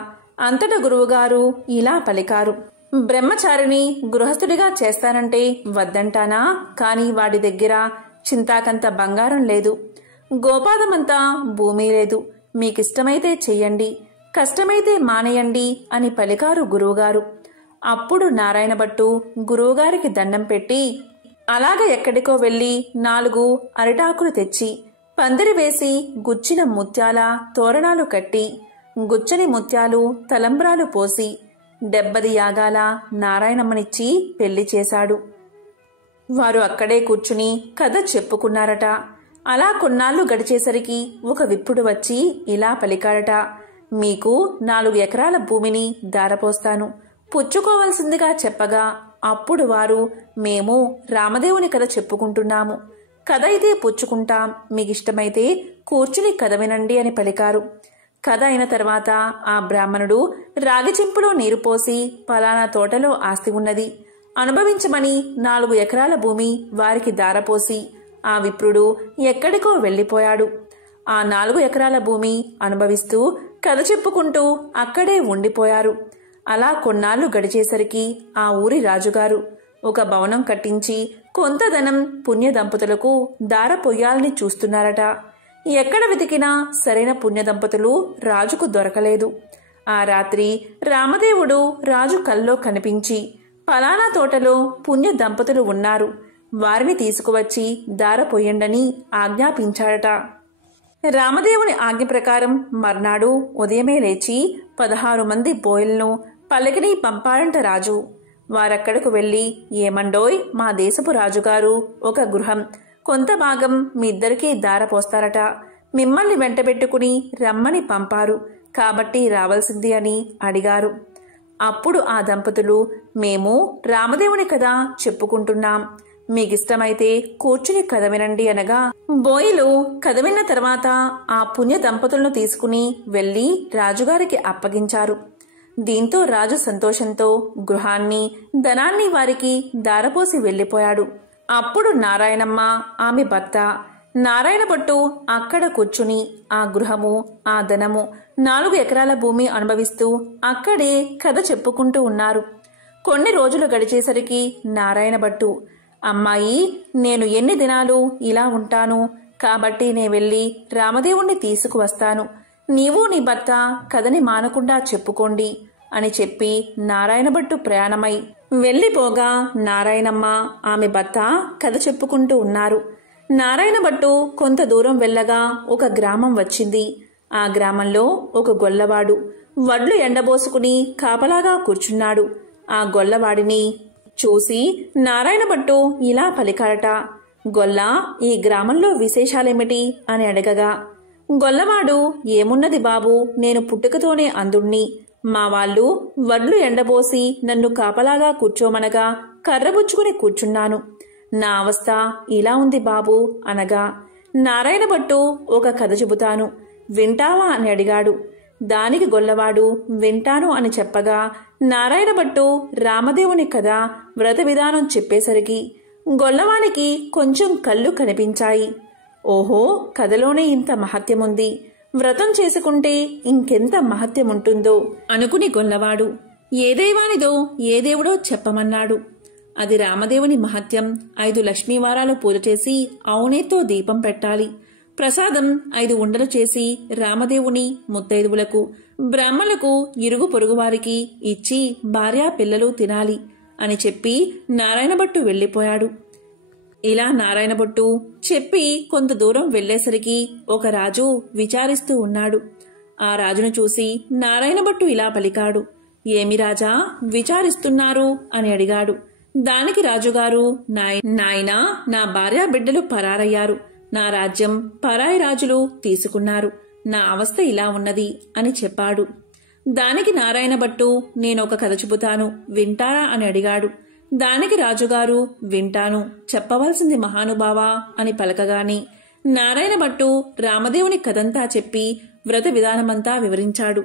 అంతట గురువుగారు ఇలా పలికారు. బ్రహ్మచారిని గృహస్థుడిగా చేస్తానంటే వద్దంటానా, కాని వాడి దగ్గర చింతాకంత బంగారం లేదు, గోపాదమంతా భూమి లేదు, మీకిష్టమైతే చెయ్యండి, కష్టమైతే మానేయండి అని పలికారు గురువుగారు. అప్పుడు నారాయణ భట్టు గురువుగారికి దండం పెట్టి అలాగ ఎక్కడికో వెళ్లి 4 అరిటాకులు తెచ్చి పందిరి వేసి గుచ్చిన ముత్యాల తోరణాలు కట్టి గుచ్చని ముత్యాలు తలంబ్రాలు పోసి 70 యాగాల నారాయణమ్మనిచ్చి పెళ్లి చేశాడు. వారు అక్కడే కూర్చుని కథ చెప్పుకున్నారట. అలా కొన్నాళ్లు గడిచేసరికి ఒక విప్రుడు వచ్చి ఇలా పలికాడట. మీకు 4 ఎకరాల భూమిని దారపోస్తాను, పుచ్చుకోవలసిందిగా చెప్పగా అప్పుడు వారు మేము రామదేవుని కథ చెప్పుకుంటున్నాము, కథ అయితే పుచ్చుకుంటాం, మీకిష్టమైతే కూర్చుని కథ వినండి అని పలికారు. కథ అయిన తర్వాత ఆ బ్రాహ్మణుడు రాగి చెంపులో నీరు పోసి పలానా తోటలో ఆస్తి ఉన్నది, అనుభవించమని 4 ఎకరాల భూమి వారికి దారపోసి ఆ విప్రుడు ఎక్కడికో వెళ్లిపోయాడు. ఆ 4 ఎకరాల భూమి అనుభవిస్తూ కథ చెప్పుకుంటూ అక్కడే ఉండిపోయారు. అలా కొన్నాళ్లు గడిచేసరికి ఆ ఊరి రాజుగారు ఒక భవనం కట్టించి కొంత ధనం పుణ్య దంపతులకు దార పొయ్యాలని చూస్తున్నారట. ఎక్కడ వెతికినా సరైన పుణ్య దంపతులు రాజుకు దొరకలేదు. ఆ రాత్రి రామదేవుడు రాజు కల్లో కనిపించి, పలానా తోటలో పుణ్య దంపతులు ఉన్నారు, వారిని తీసుకువచ్చి దార పొయ్యండని ఆజ్ఞాపించాడట. రామదేవుని ఆజ్ఞ ప్రకారం మర్నాడు ఉదయమే లేచి 16 మంది బోయలను పల్లకిని పంపాడంట రాజు. వారక్కడకు వెళ్లి, ఏమండోయ్, మా దేశపు రాజుగారు ఒక గృహం కొంత భాగం మీ ఇద్దరికీ దార పోస్తారట, మిమ్మల్ని వెంటబెట్టుకుని రమ్మని పంపారు, కాబట్టి రావాల్సింది అని అడిగారు. అప్పుడు ఆ దంపతులు, మేము రామదేవుని కథ చెప్పుకుంటున్నాం, మీకిష్టమైతే కూర్చుని కథ వినండి అనగా, బోయిలు కథ విన్న తర్వాత ఆ పుణ్య దంపతులను తీసుకుని వెళ్లి రాజుగారికి అప్పగించారు. దీంతో రాజు సంతోషంతో గృహాన్ని ధనాన్ని వారికి దారపోసి వెళ్లిపోయాడు. అప్పుడు నారాయణమ్మ, ఆమె భర్త నారాయణ భట్టు అక్కడ కూర్చుని ఆ గృహము, ఆ ధనము, 4 ఎకరాల భూమి అనుభవిస్తూ అక్కడే కథ చెప్పుకుంటూ ఉన్నారు. కొన్ని రోజులు గడిచేసరికి నారాయణ భట్టు, అమ్మాయి, నేను ఎన్ని దినాలు ఇలా ఉంటాను, కాబట్టి నే వెళ్ళి రామదేవుణ్ణి తీసుకువస్తాను, నీవు నీ భర్త కథని మానకుండా చెప్పుకోండి అని చెప్పి నారాయణ భట్టు ప్రయాణమై వెళ్లిపోగా నారాయణమ్మ, ఆమె భర్త కథ చెప్పుకుంటూ ఉన్నారు. నారాయణ భట్టు కొంత దూరం వెళ్ళగా ఒక గ్రామం వచ్చింది. ఆ గ్రామంలో ఒక గొల్లవాడు వడ్లు ఎండబోసుకుని కాపలాగా కూర్చున్నాడు. ఆ గొల్లవాడిని చూసి నారాయణ భట్టు ఇలా పలికాడట, గొల్లా, ఈ గ్రామంలో విశేషాలేమిటి అని అడగగా, గొల్లవాడు, ఏమున్నది బాబు, నేను పుట్టుకతోనే అందుణ్ణి, మా వాళ్ళు వడ్లు ఎండబోసి నన్ను కాపలాగా కూర్చోమనగా కర్రబుచ్చుకుని కూర్చున్నాను, నా అవస్థ ఇలా ఉంది బాబు అనగా, నారాయణ భట్టు ఒక కథ చెబుతాను, వింటావా అని అడిగాడు. దానికి గొల్లవాడు వింటాను అని చెప్పగా నారాయణ భట్టు రామదేవుని కథ వ్రత విధానం చెప్పేసరికి గొల్లవానికి కొంచెం కళ్ళు కనిపించాయి. ఓహో, కథలోనే ఇంత మహత్యముంది, వ్రతం చేసుకుంటే ఇంకెంత మహత్యముంటుందో అనుకుని గొల్లవాడు ఏ దైవానిదో ఏ దేవుడో చెప్పమన్నాడు. అది రామదేవుని మహత్యం. 5 లక్ష్మీవారాలు పూజ చేసి అవునేతో దీపం పెట్టాలి. ప్రసాదం 5 ఉండలు చేసి రామదేవుని, ముత్తైదువులకు, బ్రాహ్మణులకు, ఇరుగు పొరుగువారికి ఇచ్చి భార్యా పిల్లలు తినాలి అని చెప్పి నారాయణ భట్టు వెళ్లిపోయాడు. ఇలా నారాయణ భట్టు చెప్పి కొంత దూరం వెళ్లేసరికి ఒక రాజు విచారిస్తూ ఉన్నాడు. ఆ రాజును చూసి నారాయణ భట్టు ఇలా పలికాడు, ఏమి రాజా విచారిస్తున్నారు అని అడిగాడు. దానికి రాజుగారు, నాయనా, నా భార్యా బిడ్డలు పరారయ్యారు, నా రాజ్యం పరాయి రాజులు తీసుకున్నారు, నా అవస్థ ఇలా ఉన్నది అని చెప్పాడు. దానికి నారాయణ భట్టు, నేనొక కథ చెబుతాను, వింటారా అని అడిగాడు. దానికి రాజుగారు, వింటాను, చెప్పవలసింది మహానుభావా అని పలకగాని నారాయణ భట్టు రామదేవుని కథంతా చెప్పి వ్రత విధానమంతా వివరించాడు.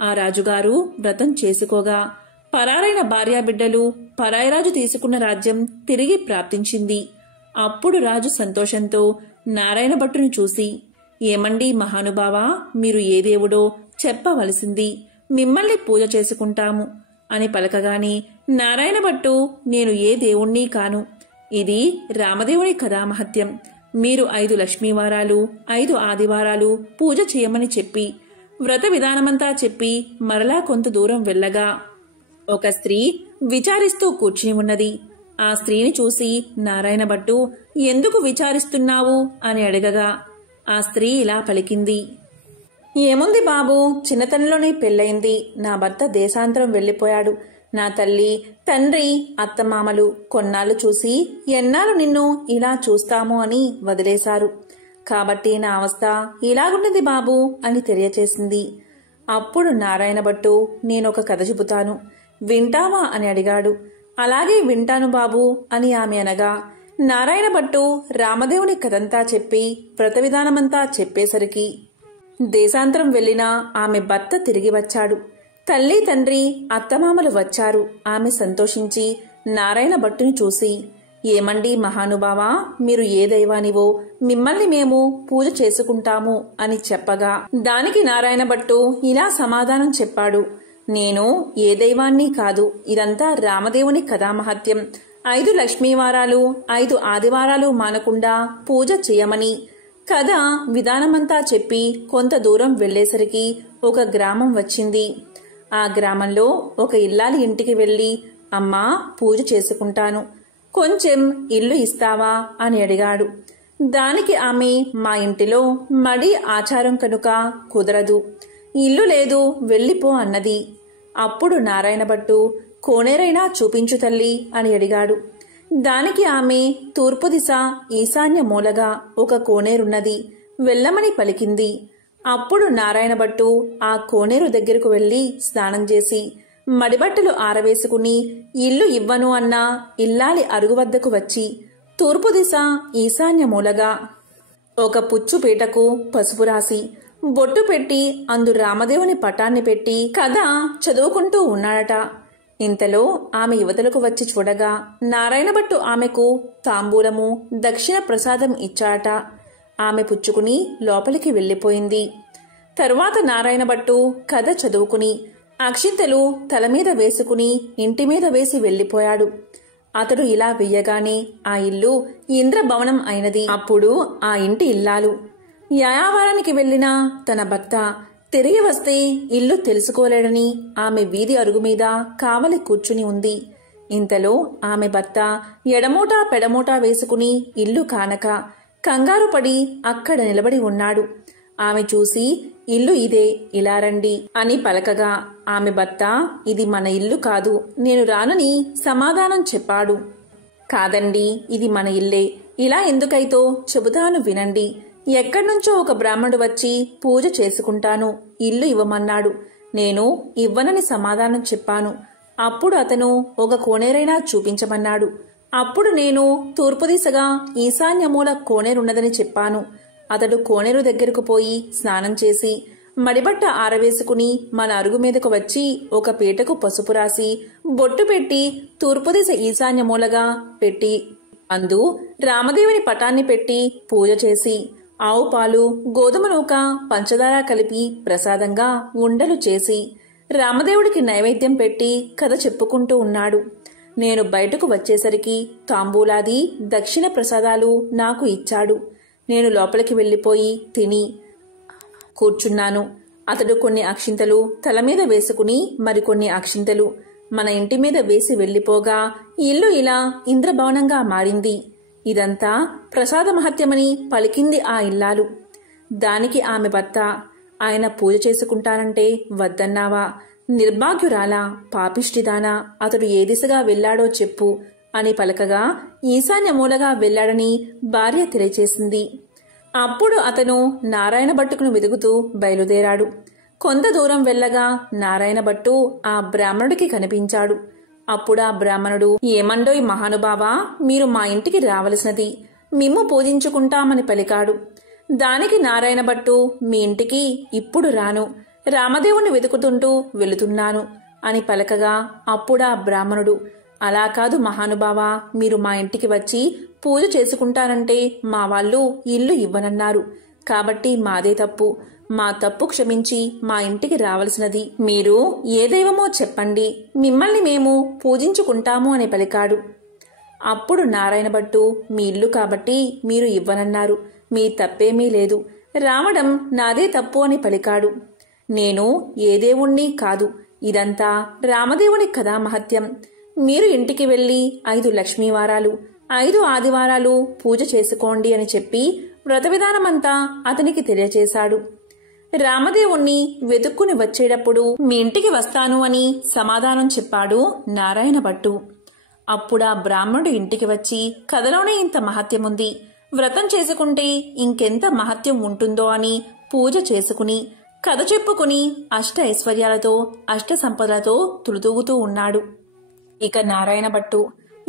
ఆ రాజుగారు వ్రతం చేసుకోగా పరారైన భార్యాబిడ్డలు, పరాయిరాజు తీసుకున్న రాజ్యం తిరిగి ప్రాప్తించింది. అప్పుడు రాజు సంతోషంతో నారాయణ భట్టును చూసి, ఏమండి మహానుభావా, మీరు ఏ దేవుడో చెప్పవలసింది, మిమ్మల్ని పూజ చేసుకుంటాము అని పలకగాని నారాయణ భట్టు, నేను ఏ దేవుణ్ణి కాను, ఇది రామదేవుని కథామహత్యం, మీరు 5 లక్ష్మీవారాలు 5 ఆదివారాలు పూజ చేయమని చెప్పి వ్రత విధానమంతా చెప్పి మరలా కొంత దూరం వెళ్ళగా ఒక స్త్రీ విచారిస్తూ కూర్చుని ఉన్నది. ఆ స్త్రీని చూసి నారాయణ భట్టు, ఎందుకు విచారిస్తున్నావు అని అడగగా ఆ స్త్రీ ఇలా పలికింది, ఏముంది బాబు, చిన్నతనంలోనే పెళ్ళయింది, నా భర్త దేశాంతరం వెళ్లిపోయాడు, నా తల్లి తండ్రి అత్తమామలు కొన్నాళ్లు చూసి ఎన్నాళ్ళు నిన్ను ఇలా చూస్తాము అని వదిలేశారు, కాబట్టి నా అవస్థ ఇలాగున్నది బాబు అని తెలియచేసింది. అప్పుడు నారాయణ భట్టు, నేనొక కథ చెబుతాను, వింటావా అని అడిగాడు. అలాగే వింటాను బాబు అని ఆమె అనగా నారాయణ భట్టు రామదేవుని కథంతా చెప్పి వ్రత విధానమంతా చెప్పేసరికి దేశాంతరం వెళ్లిన ఆమె భర్త తిరిగి వచ్చాడు. తల్లి తండ్రి అత్తమామలు వచ్చారు. ఆమె సంతోషించి నారాయణ భట్టుని చూసి, ఏమండి మహానుభావా, మీరు ఏ దైవానివో మిమ్మల్ని మేము పూజ చేసుకుంటాము అని చెప్పగా దానికి నారాయణ భట్టు ఇలా సమాధానం చెప్పాడు. నేను ఏ దైవాన్ని కాదు, ఇదంతా రామదేవుని కథామహత్యం. 5 లక్ష్మీవారాలు 5 ఆదివారాలు మానకుండా పూజ చేయమని కథ విధానమంతా చెప్పి కొంత దూరం వెళ్లేసరికి ఒక గ్రామం వచ్చింది. ఆ గ్రామంలో ఒక ఇల్లాలి ఇంటికి వెళ్లి, అమ్మా పూజ చేసుకుంటాను, కొంచెం ఇల్లు ఇస్తావా అని అడిగాడు. దానికి ఆమె, మా ఇంటిలో మడి ఆచారం కనుక కుదరదు, ఇల్లు లేదు, వెళ్ళిపో అన్నది. అప్పుడు నారాయణ భట్టు, కోనేరైనా చూపించు తల్లి అని అడిగాడు. దానికి ఆమె, తూర్పు దిశ ఈశాన్య మూలగా ఒక కోనేరున్నది, వెళ్ళమని పలికింది. అప్పుడు నారాయణ భట్టు ఆ కోనేరు దగ్గరకు వెళ్లి స్నానం చేసి మడిబట్టలు ఆరవేసుకుని ఇల్లు ఇవ్వను అన్న ఇల్లాలి అరుగు వద్దకు వచ్చి తూర్పు దిశ ఈశాన్య మూలగా ఒక పుచ్చు పీటకు పసుపు రాసి బొట్టు పెట్టి అందు రామదేవుని పటాన్ని పెట్టి కథ చదువుకుంటూ ఉన్నాడట. ఇంతలో ఆమె యువతలకు వచ్చి చూడగా నారాయణ భట్టు ఆమెకు తాంబూలము దక్షిణ ప్రసాదం ఇచ్చాట. ఆమె పుచ్చుకుని లోపలికి వెళ్లిపోయింది. తరువాత నారాయణ భట్టు కథ చదువుకుని అక్షింతలు తల మీద వేసుకుని ఇంటి మీద వేసి వెళ్లిపోయాడు. అతడు ఇలా వెయ్యగానే ఆ ఇల్లు ఇంద్రభవనం అయినది. అప్పుడు ఆ ఇంటి ఇల్లాలు యాయావారానికి వెళ్లిన తన భర్త తిరిగి వస్తే ఇల్లు తెలుసుకోలేడని ఆమె వీధి అరుగు మీద కావలి కూర్చుని ఉంది. ఇంతలో ఆమె భర్త ఎడమోటా పెడమోటా వేసుకుని ఇల్లు కానక కంగారు పడి అక్కడ నిలబడి ఉన్నాడు. ఆమె చూసి, ఇల్లు ఇదే, ఇలా రండి అని పలకగా ఆమె భర్త, ఇది మన ఇల్లు కాదు, నేను రానని సమాధానం చెప్పాడు. కాదండి, ఇది మన ఇల్లే, ఇలా ఎందుకైతో చెబుతాను వినండి. ఎక్కడ్నుంచో ఒక బ్రాహ్మణుడు వచ్చి పూజ చేసుకుంటాను, ఇల్లు ఇవ్వమన్నాడు. నేను ఇవ్వనని సమాధానం చెప్పాను. అప్పుడు అతను ఒక కోనేరైనా చూపించమన్నాడు. అప్పుడు నేను తూర్పు దిశగా ఈశాన్యమూల కోనేరున్నదని చెప్పాను. అతడు కోనేరు దగ్గరకు పోయి స్నానం చేసి మడిబట్ట ఆరవేసుకుని మన అరుగు మీదకు వచ్చి ఒక పీటకు పసుపు రాసి బొట్టు పెట్టి తూర్పు దిశ ఈశాన్యమూలగా పెట్టి అందు రామదేవుని పటాన్ని పెట్టి పూజ చేసి ఆవు పాలు గోధుమ నూక పంచదార కలిపి ప్రసాదంగా ఉండలు చేసి రామదేవుడికి నైవేద్యం పెట్టి కథ చెప్పుకుంటూ ఉన్నాడు. నేను బయటకు వచ్చేసరికి తాంబూలాది దక్షిణ ప్రసాదాలు నాకు ఇచ్చాడు. నేను లోపలికి వెళ్లిపోయి తిని కూర్చున్నాను. అతడు కొన్ని అక్షింతలు తల మీద వేసుకుని మరికొన్ని అక్షింతలు మన ఇంటి మీద వేసి వెళ్లిపోగా ఇల్లు ఇలా ఇంద్రభవనంగా మారింది. ఇదంతా ప్రసాద మహత్యమని పలికింది ఆ ఇల్లాలు. దానికి ఆమె భర్త, ఆయన పూజ చేసుకుంటానంటే వద్దన్నావా? నిర్భాగ్యురాలా, పాపిష్టిదానా, అతడు ఏ దిశగా వెళ్లాడో చెప్పు అని పలకగా ఈశాన్య మూలగా వెళ్లాడని భార్య తెలియచేసింది. అప్పుడు అతను నారాయణ భట్టుకును వెదుగుతూ బయలుదేరాడు. కొంత దూరం వెళ్లగా నారాయణ భట్టు ఆ బ్రాహ్మణుడికి కనిపించాడు. అప్పుడా బ్రాహ్మణుడు, ఏమండోయ్ మహానుభావా, మీరు మా ఇంటికి రావలసినది, మిమ్ము పూజించుకుంటామని పలికాడు. దానికి నారాయణ భట్టు, మీ ఇంటికి ఇప్పుడు రాను, రామదేవుని వెతుకుతుంటూ వెళుతున్నాను అని పలకగా అప్పుడా బ్రాహ్మణుడు, అలా కాదు మహానుభావా, మీరు మా ఇంటికి వచ్చి పూజ చేసుకుంటానంటే మా వాళ్ళు ఇల్లు ఇవ్వనన్నారు, కాబట్టి మాదే తప్పు, మా తప్పు క్షమించి మా ఇంటికి రావలసినది, మీరు ఏ దైవమో చెప్పండి, మిమ్మల్ని మేము పూజించుకుంటాము అని పలికాడు. అప్పుడు నారాయణ భట్టు, మీ ఇల్లు కాబట్టి మీరు ఇవ్వనన్నారు, మీ తప్పేమీ లేదు, రావడం నాదే తప్పు అని పలికాడు. నేను ఏ దేవుణ్ణి కాదు, ఇదంతా రామదేవుని కథామహత్యం. మీరు ఇంటికి వెళ్లి 5 లక్ష్మీవారాలు 5 ఆదివారాలు పూజ చేసుకోండి అని చెప్పి వ్రత విధానమంతా అతనికి తెలియచేశాడు. రామదేవుణ్ణి వెతుక్కుని వచ్చేటప్పుడు మీ ఇంటికి వస్తాను అని సమాధానం చెప్పాడు నారాయణ భట్టు. అప్పుడా బ్రాహ్మణుడు ఇంటికి వచ్చి, కథలోనే ఇంత మహత్యముంది, వ్రతం చేసుకుంటే ఇంకెంత మహత్యం ఉంటుందో అని పూజ చేసుకుని కథ చెప్పుకుని అష్ట ఐశ్వర్యాలతో అష్ట సంపదలతో తులుతూగుతూ ఉన్నాడు. ఇక నారాయణ భట్టు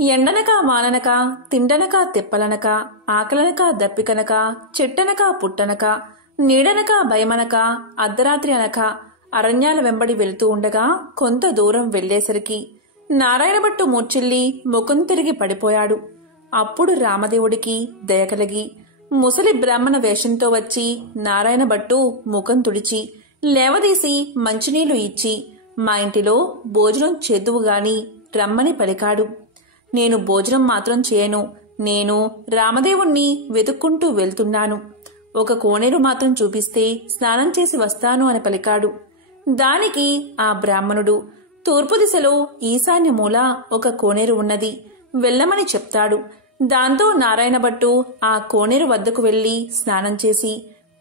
ఎండనక వాననక తిండనక తెప్పలనక ఆకలనక దప్పికనక చెట్టనక పుట్టనక నీడనక భయమనక అర్ధరాత్రి అనక అరణ్యాల వెంబడి వెళుతూ ఉండగా కొంత దూరం వెళ్లేసరికి నారాయణ భట్టు మూర్చిల్లి ముఖం తిరిగి పడిపోయాడు. అప్పుడు రామదేవుడికి దయ కలిగి ముసలి బ్రాహ్మణ వేషంతో వచ్చి నారాయణ భట్టు ముఖం తుడిచి లేవదీసి మంచినీళ్లు ఇచ్చి మా ఇంటిలో భోజనం చేద్దువుగాని రమ్మని పలికాడు. నేను భోజనం మాత్రం చేయను. నేను రామదేవుణ్ణి వెతుక్కుంటూ వెళ్తున్నాను. ఒక కోనేరు మాత్రం చూపిస్తే స్నానం చేసి వస్తాను అని పలికాడు. దానికి ఆ బ్రాహ్మణుడు తూర్పు దిశలో ఈశాన్య మూల ఒక కోనేరు ఉన్నది, వెళ్ళమని చెప్తాడు. దాంతో నారాయణ భట్టు ఆ కోనేరు వద్దకు వెళ్లి స్నానం చేసి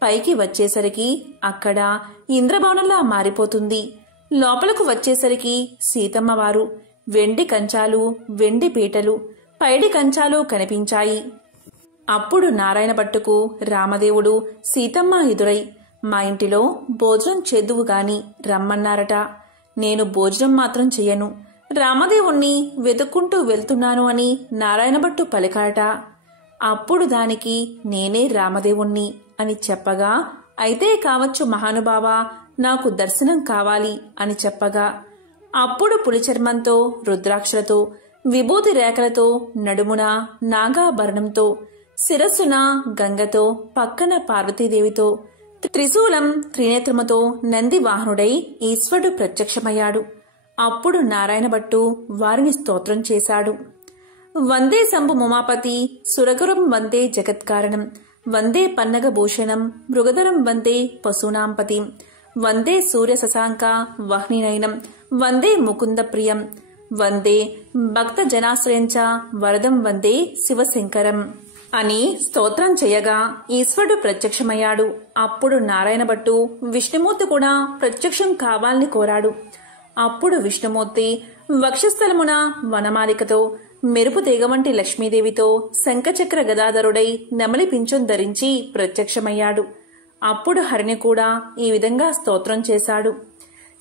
పైకి వచ్చేసరికి అక్కడ ఇంద్రభవనంలా మారిపోతుంది. లోపలకు వచ్చేసరికి సీతమ్మవారు వెండి కంచాలు, వెండి పీటలు, పైడి కంచాలు కనిపించాయి. అప్పుడు నారాయణ భట్టుకు రామదేవుడు సీతమ్మ ఎదురై మా ఇంటిలో భోజనం చేద్దువుగాని రమ్మన్నారట. నేను భోజనం మాత్రం చెయ్యను, రామదేవుణ్ణి వెతుక్కుంటూ వెళ్తున్నాను అని నారాయణ భట్టు పలికాట. అప్పుడు దానికి నేనే రామదేవుణ్ణి అని చెప్పగా, అయితే కావచ్చు మహానుభావా, నాకు దర్శనం కావాలి అని చెప్పగా, అప్పుడు పులిచర్మంతో, రుద్రాక్షలతో, విభూతి రేఖలతో, నడుమున నాగాభరణంతో, శిరస్సున గంగతో, పక్కన పార్వతీదేవితో, త్రిశూలం త్రినేత్రముతో నంది వాహనుడై ఈశ్వరుడు ప్రత్యక్షమయ్యాడు. అప్పుడు నారాయణ భట్టు వారిని స్తోత్రం చేశాడు. వందే శంభు ఉమాపతి సురగురం వందే జగత్కారణం వందే పన్నగభూషణం మృగధరం వందే పశూనాంపతిం వందే సూర్య శశాంక వహ్నినయనం వందే ముకుంద ప్రియం వందే భక్త జనాశ్రయంచ వరదం వందే శివశంకరం అని స్తోత్రం చేయగా ఈశ్వరుడు ప్రత్యక్షమయ్యాడు. అప్పుడు నారాయణ భట్టు విష్ణుమూర్తి కూడా ప్రత్యక్షం కావాలని కోరాడు. అప్పుడు విష్ణుమూర్తి వక్షస్థలమున వనమాలికతో, మెరుపు తీగ వంటి లక్ష్మీదేవితో, శంఖచక్ర గదాధరుడై నెమలి పింఛం ధరించి ప్రత్యక్షమయ్యాడు. అప్పుడు హరిని కూడా ఈ విధంగా స్తోత్రం చేశాడు.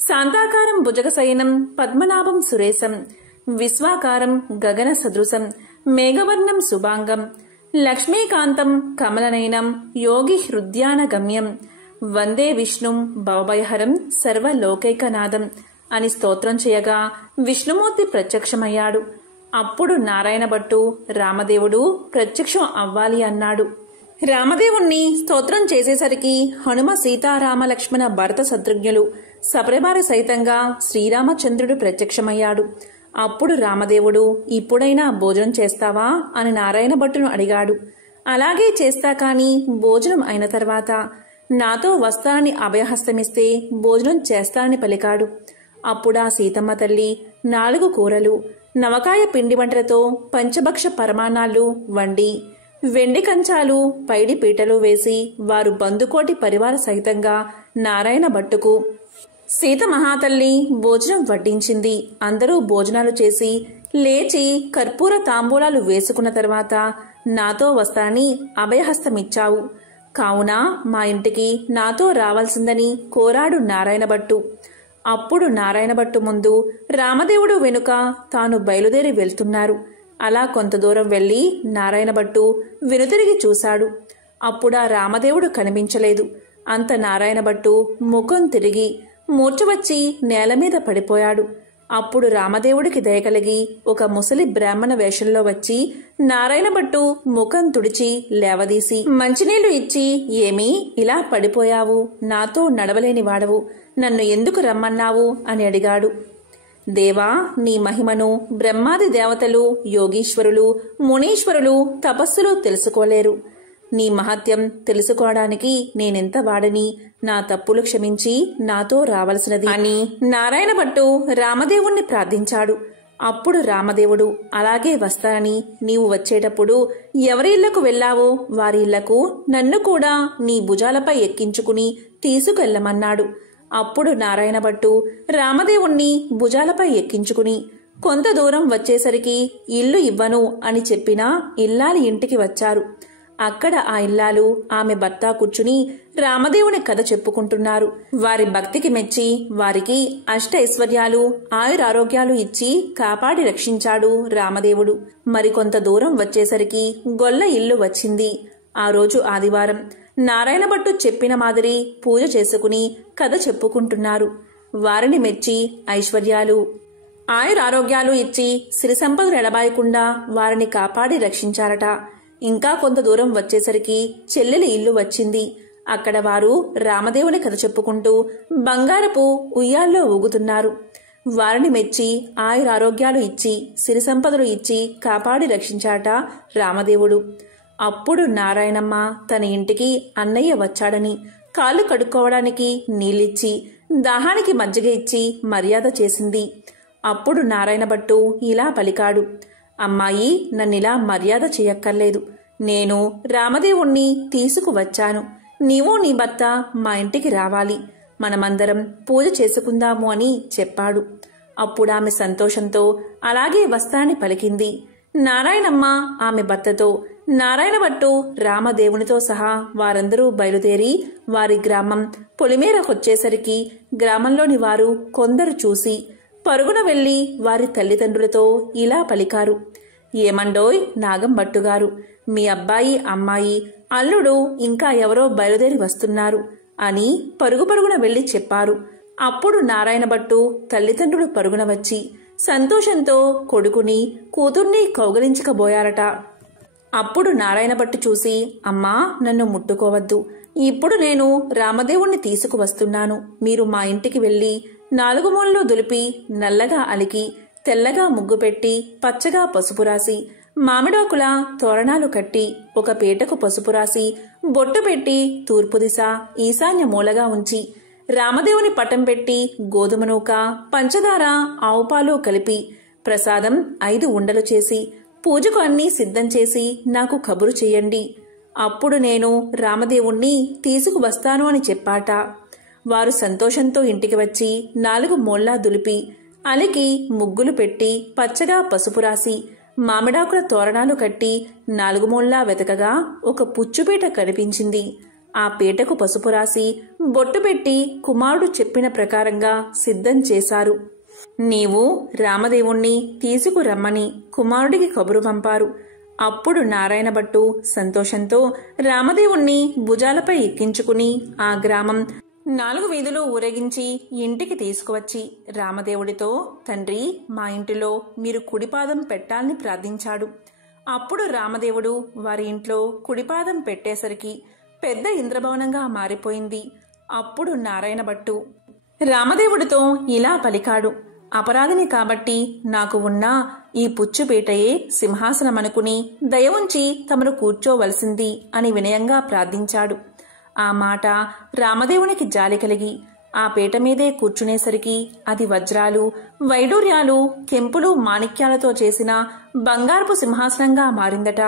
శాంతాకారం భుజగశయనం పద్మనాభం సురేశం విశ్వాకారం గగన సదృశం మేఘవర్ణం శుభాంగం లక్ష్మీకాంతం కమలనయనం యోగి హృద్యాన గమ్యం వందే విష్ణుం భవభయహరం సర్వలోకైకనాథం అని స్తోత్రం చేయగా విష్ణుమూర్తి ప్రత్యక్షమయ్యాడు. అప్పుడు నారాయణ భట్టు రామదేవుడు ప్రత్యక్షం అవ్వాలి అన్నాడు. రామదేవుణ్ణి స్తోత్రం చేసేసరికి హనుమ సీతారామ లక్ష్మణ భరత శత్రుఘ్నులు సపరివార సహితంగా శ్రీరామచంద్రుడు ప్రత్యక్షమయ్యాడు. అప్పుడు రామదేవుడు ఇప్పుడైనా భోజనం చేస్తావా అని నారాయణ భట్టును అడిగాడు. అలాగే చేస్తా కాని భోజనం అయిన తర్వాత నాతో వస్తానని అభయహస్తమిస్తే భోజనం చేస్తానని పలికాడు. అప్పుడా సీతమ్మ తల్లి 4 కూరలు, నవకాయ పిండి వంటలతో పంచభక్ష పరమాన్నాలు వండి వెండి కంచాలు, పైడి పీటలు వేసి వారు బందుకోటి పరివార సహితంగా నారాయణ భట్టుకు సీత మహాతల్లి భోజనం వడ్డించింది. అందరూ భోజనాలు చేసి లేచి కర్పూర తాంబూలాలు వేసుకున్న తర్వాత నాతో వస్తానని అభయహస్తమిచ్చావు, కావున మా ఇంటికి నాతో రావాల్సిందని కోరాడు నారాయణ భట్టు. అప్పుడు నారాయణ భట్టు ముందు రామదేవుడు వెనుక తాను బయలుదేరి వెళ్తున్నారు. అలా కొంత దూరం వెళ్లి నారాయణ భట్టు వెనుతిరిగి చూశాడు. అప్పుడా రామదేవుడు కనిపించలేదు. అంత నారాయణ భట్టు ముఖం తిరిగి మూర్ఛ వచ్చి నేల మీద పడిపోయాడు. అప్పుడు రామదేవుడికి దయకలిగి ఒక ముసలి బ్రాహ్మణ వేషంలో వచ్చి నారాయణ భట్టు ముఖం తుడిచి లేవదీసి మంచినీళ్లు ఇచ్చి, ఏమీ ఇలా పడిపోయావు, నాతో నడవలేని వాడవు, నన్ను ఎందుకు రమ్మన్నావు అని అడిగాడు. దేవా, నీ మహిమను బ్రహ్మాది దేవతలు, యోగీశ్వరులు, మునీశ్వరులు తపస్సులు తెలుసుకోలేరు. నీ మహత్యం తెలుసుకోవడానికి నేనెంత వాడని, నా తప్పులు క్షమించి నాతో రావలసినది అని నారాయణ భట్టు రామదేవుణ్ణి ప్రార్థించాడు. అప్పుడు రామదేవుడు అలాగే వస్తానని, నీవు వచ్చేటప్పుడు ఎవరి ఇళ్లకు వెళ్లావో వారి ఇళ్లకు నన్ను కూడా నీ భుజాలపై ఎక్కించుకుని తీసుకెళ్లమన్నాడు. అప్పుడు నారాయణ భట్టు రామదేవుణ్ణి భుజాలపై ఎక్కించుకుని కొంత దూరం వచ్చేసరికి ఇల్లు ఇవ్వను అని చెప్పినా ఇల్లాలి ఇంటికి వచ్చారు. అక్కడ ఆ ఇల్లాలు ఆమె భర్త కూర్చుని రామదేవుని కథ చెప్పుకుంటున్నారు. వారి భక్తికి మెచ్చి వారికి అష్ట ఐశ్వర్యాలు, ఆయురారోగ్యాలు ఇచ్చి కాపాడి రక్షించాడు రామదేవుడు. మరికొంత దూరం వచ్చేసరికి గొల్ల ఇల్లు వచ్చింది. ఆ రోజు ఆదివారం. నారాయణ భట్టు చెప్పిన మాదిరి పూజ చేసుకుని కథ చెప్పుకుంటున్నారు. వారిని మెచ్చి ఐశ్వర్యాలు, ఆయురారోగ్యాలు ఇచ్చి సిరి సంపదలు ఎడబాయకుండా వారిని కాపాడి రక్షించారట. ఇంకా కొంత దూరం వచ్చేసరికి చెల్లెలి ఇల్లు వచ్చింది. అక్కడ వారు రామదేవుని కథ చెప్పుకుంటూ బంగారపు ఉయ్యాల్లో ఊగుతున్నారు. వారిని మెచ్చి ఆయురారోగ్యాలు ఇచ్చి సిరి సంపదలు ఇచ్చి కాపాడి రక్షించాట రామదేవుడు. అప్పుడు నారాయణమ్మ తన ఇంటికి అన్నయ్య వచ్చాడని కాళ్ళు కడుక్కోవడానికి నీళ్ళిచ్చి దాహానికి మజ్జిగ ఇచ్చి మర్యాద చేసింది. అప్పుడు నారాయణ భట్టు ఇలా పలికాడు, అమ్మాయి, నన్నిలా మర్యాద చేయక్కర్లేదు. నేను రామదేవుణ్ణి తీసుకువచ్చాను. నీవు నీ భర్త మా ఇంటికి రావాలి. మనమందరం పూజ చేసుకుందాము అని చెప్పాడు. అప్పుడామె సంతోషంతో అలాగే వస్తానని పలికింది. నారాయణమ్మ ఆమె భర్తతో, నారాయణ భట్టు రామదేవునితో సహా వారందరూ బయలుదేరి వారి గ్రామం పొలిమేరకొచ్చేసరికి గ్రామంలోని వారు కొందరు చూసి పరుగున వెళ్లి వారి తల్లిదండ్రులతో ఇలా పలికారు, ఏమండోయ్ నాగంభట్టుగారు, మీ అబ్బాయి, అమ్మాయి, అల్లుడు ఇంకా ఎవరో బయలుదేరి వస్తున్నారు అని పరుగున వెళ్లి చెప్పారు. అప్పుడు నారాయణ భట్టు తల్లిదండ్రులు పరుగున వచ్చి సంతోషంతో కొడుకుని కూతుర్ని కౌగలించకబోయారట. అప్పుడు నారాయణ భట్టు చూసి, అమ్మా, నన్ను ముట్టుకోవద్దు. ఇప్పుడు నేను రామదేవుణ్ణి తీసుకువస్తున్నాను. మీరు మా ఇంటికి వెళ్లి 4 మూలలు దులిపి నల్లగా అలికి తెల్లగా ముగ్గు పెట్టి పచ్చగా పసుపు రాసి మామిడాకుల తోరణాలు కట్టి ఒక పీటకు పసుపు రాసి బొట్టు పెట్టి తూర్పు దిశ ఈశాన్య మూలగా ఉంచి రామదేవుని పటం పెట్టి గోధుమ నూక, పంచదార, ఆవుపాలు కలిపి ప్రసాదం 5 ఉండలు చేసి పూజకు అన్నీ సిద్ధం చేసి నాకు కబురు చెయ్యండి. అప్పుడు నేను రామదేవుణ్ణి తీసుకువస్తాను అని చెప్పాట. వారు సంతోషంతో ఇంటికి వచ్చి 4 మూల్లా దులిపి అలికి ముగ్గులు పెట్టి పచ్చగా పసుపు రాసి మామిడాకుల తోరణాలు కట్టి 4 మూల్లా వెతకగా ఒక పుచ్చుపీట కనిపించింది. ఆ పీటకు పసుపు రాసి బొట్టు పెట్టి కుమారుడు చెప్పిన ప్రకారంగా సిద్ధం చేశారు. నీవు రామదేవుణ్ణి తీసుకురమ్మని కుమారుడికి కబురు పంపారు. అప్పుడు నారాయణ భట్టు సంతోషంతో రామదేవుణ్ణి భుజాలపై ఎక్కించుకుని ఆ గ్రామం 4 వీధులు ఊరేగించి ఇంటికి తీసుకువచ్చి రామదేవుడితో, తండ్రి, మా ఇంటిలో మీరు కుడిపాదం పెట్టాలని ప్రార్థించాడు. అప్పుడు రామదేవుడు వారి ఇంట్లో కుడిపాదం పెట్టేసరికి పెద్ద ఇంద్రభవనంగా మారిపోయింది. అప్పుడు నారాయణ భట్టు రామదేవుడితో ఇలా పలికాడు, అపరాధిని కాబట్టి నాకు ఉన్న ఈ పుచ్చుపీటయే సింహాసనమనుకుని దయ ఉంచి తమను కూర్చోవలసింది అని వినయంగా ప్రార్థించాడు. ఆ మాట రామదేవునికి జాలి కలిగి ఆ పీట మీదే కూర్చునేసరికి అది వజ్రాలు, వైడూర్యాలు, కెంపులు, మాణిక్యాలతో చేసిన బంగారపు సింహాసనంగా మారిందట.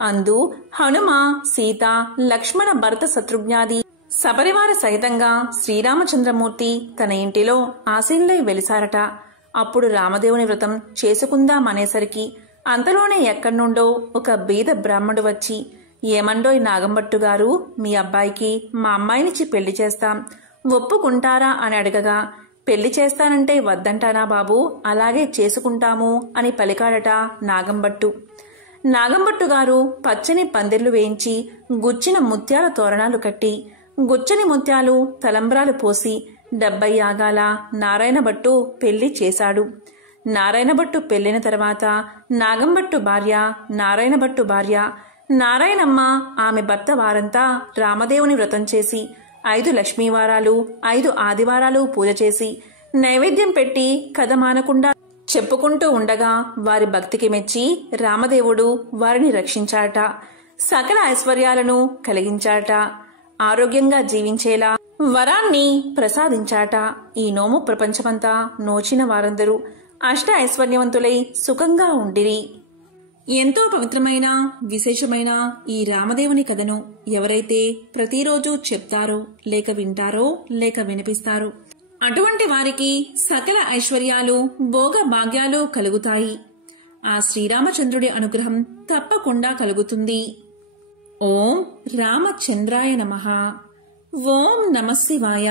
అందు హనుమ, సీత, లక్ష్మణ, భరత, శత్రుఘ్నాది సపరివార సహితంగా శ్రీరామచంద్రమూర్తి తన ఇంటిలో ఆసీనులై వెలిసారట. అప్పుడు రామదేవుని వ్రతం చేసుకుందామనేసరికి అంతలోనే ఎక్కడ్నుండో ఒక బీద బ్రాహ్మణుడు వచ్చి, ఏమండోయ్ నాగంభట్టుగారు, మీ అబ్బాయికి మా అమ్మాయినిచ్చి పెళ్లి చేస్తాం, ఒప్పుకుంటారా అని అడగగా, పెళ్లి చేస్తానంటే వద్దంటానా బాబు, అలాగే చేసుకుంటాము అని పలికాడట నాగంభట్టు. నాగంభట్టుగారు పచ్చని పందిర్లు వేయించి గుచ్చిన ముత్యాల తోరణాలు కట్టి గుచ్చని ముత్యాలు తలంబ్రాలు పోసి 70 యాగాల నారాయణ భట్టు పెళ్లి చేశాడు. నారాయణ భట్టు పెళ్లిన తర్వాత నాగంభట్టు భార్య, నారాయణ భట్టు భార్య నారాయణమ్మ, ఆమె భర్త వారంతా రామదేవుని వ్రతం చేసి 5 లక్ష్మీవారాలు 5 ఆదివారాలు పూజ చేసి నైవేద్యం పెట్టి కథ మానకుండా చెప్పుకుంటూ ఉండగా వారి భక్తికి మెచ్చి రామదేవుడు వారిని రక్షించాట, సకల ఐశ్వర్యాలను కలిగించాట, ఆరోగ్యంగా జీవించేలా వరాన్ని ప్రసాదించాట. ఈ నోము ప్రపంచమంతా నోచిన వారందరూ అష్ట ఐశ్వర్యవంతులై సుఖంగా ఉండిరి. ఎంతో పవిత్రమైన విశేషమైన ఈ రామదేవుని కథను ఎవరైతే ప్రతిరోజు చెప్తారో లేక వింటారో లేక వినిపిస్తారో అటువంటి వారికి సకల ఐశ్వర్యాలు, భోగ భాగ్యాలు కలుగుతాయి. ఆ శ్రీరామచంద్రుడి అనుగ్రహం తప్పకుండా కలుగుతుంది. ఓం రామచంద్రాయ నమః. ఓం నమః శివాయ.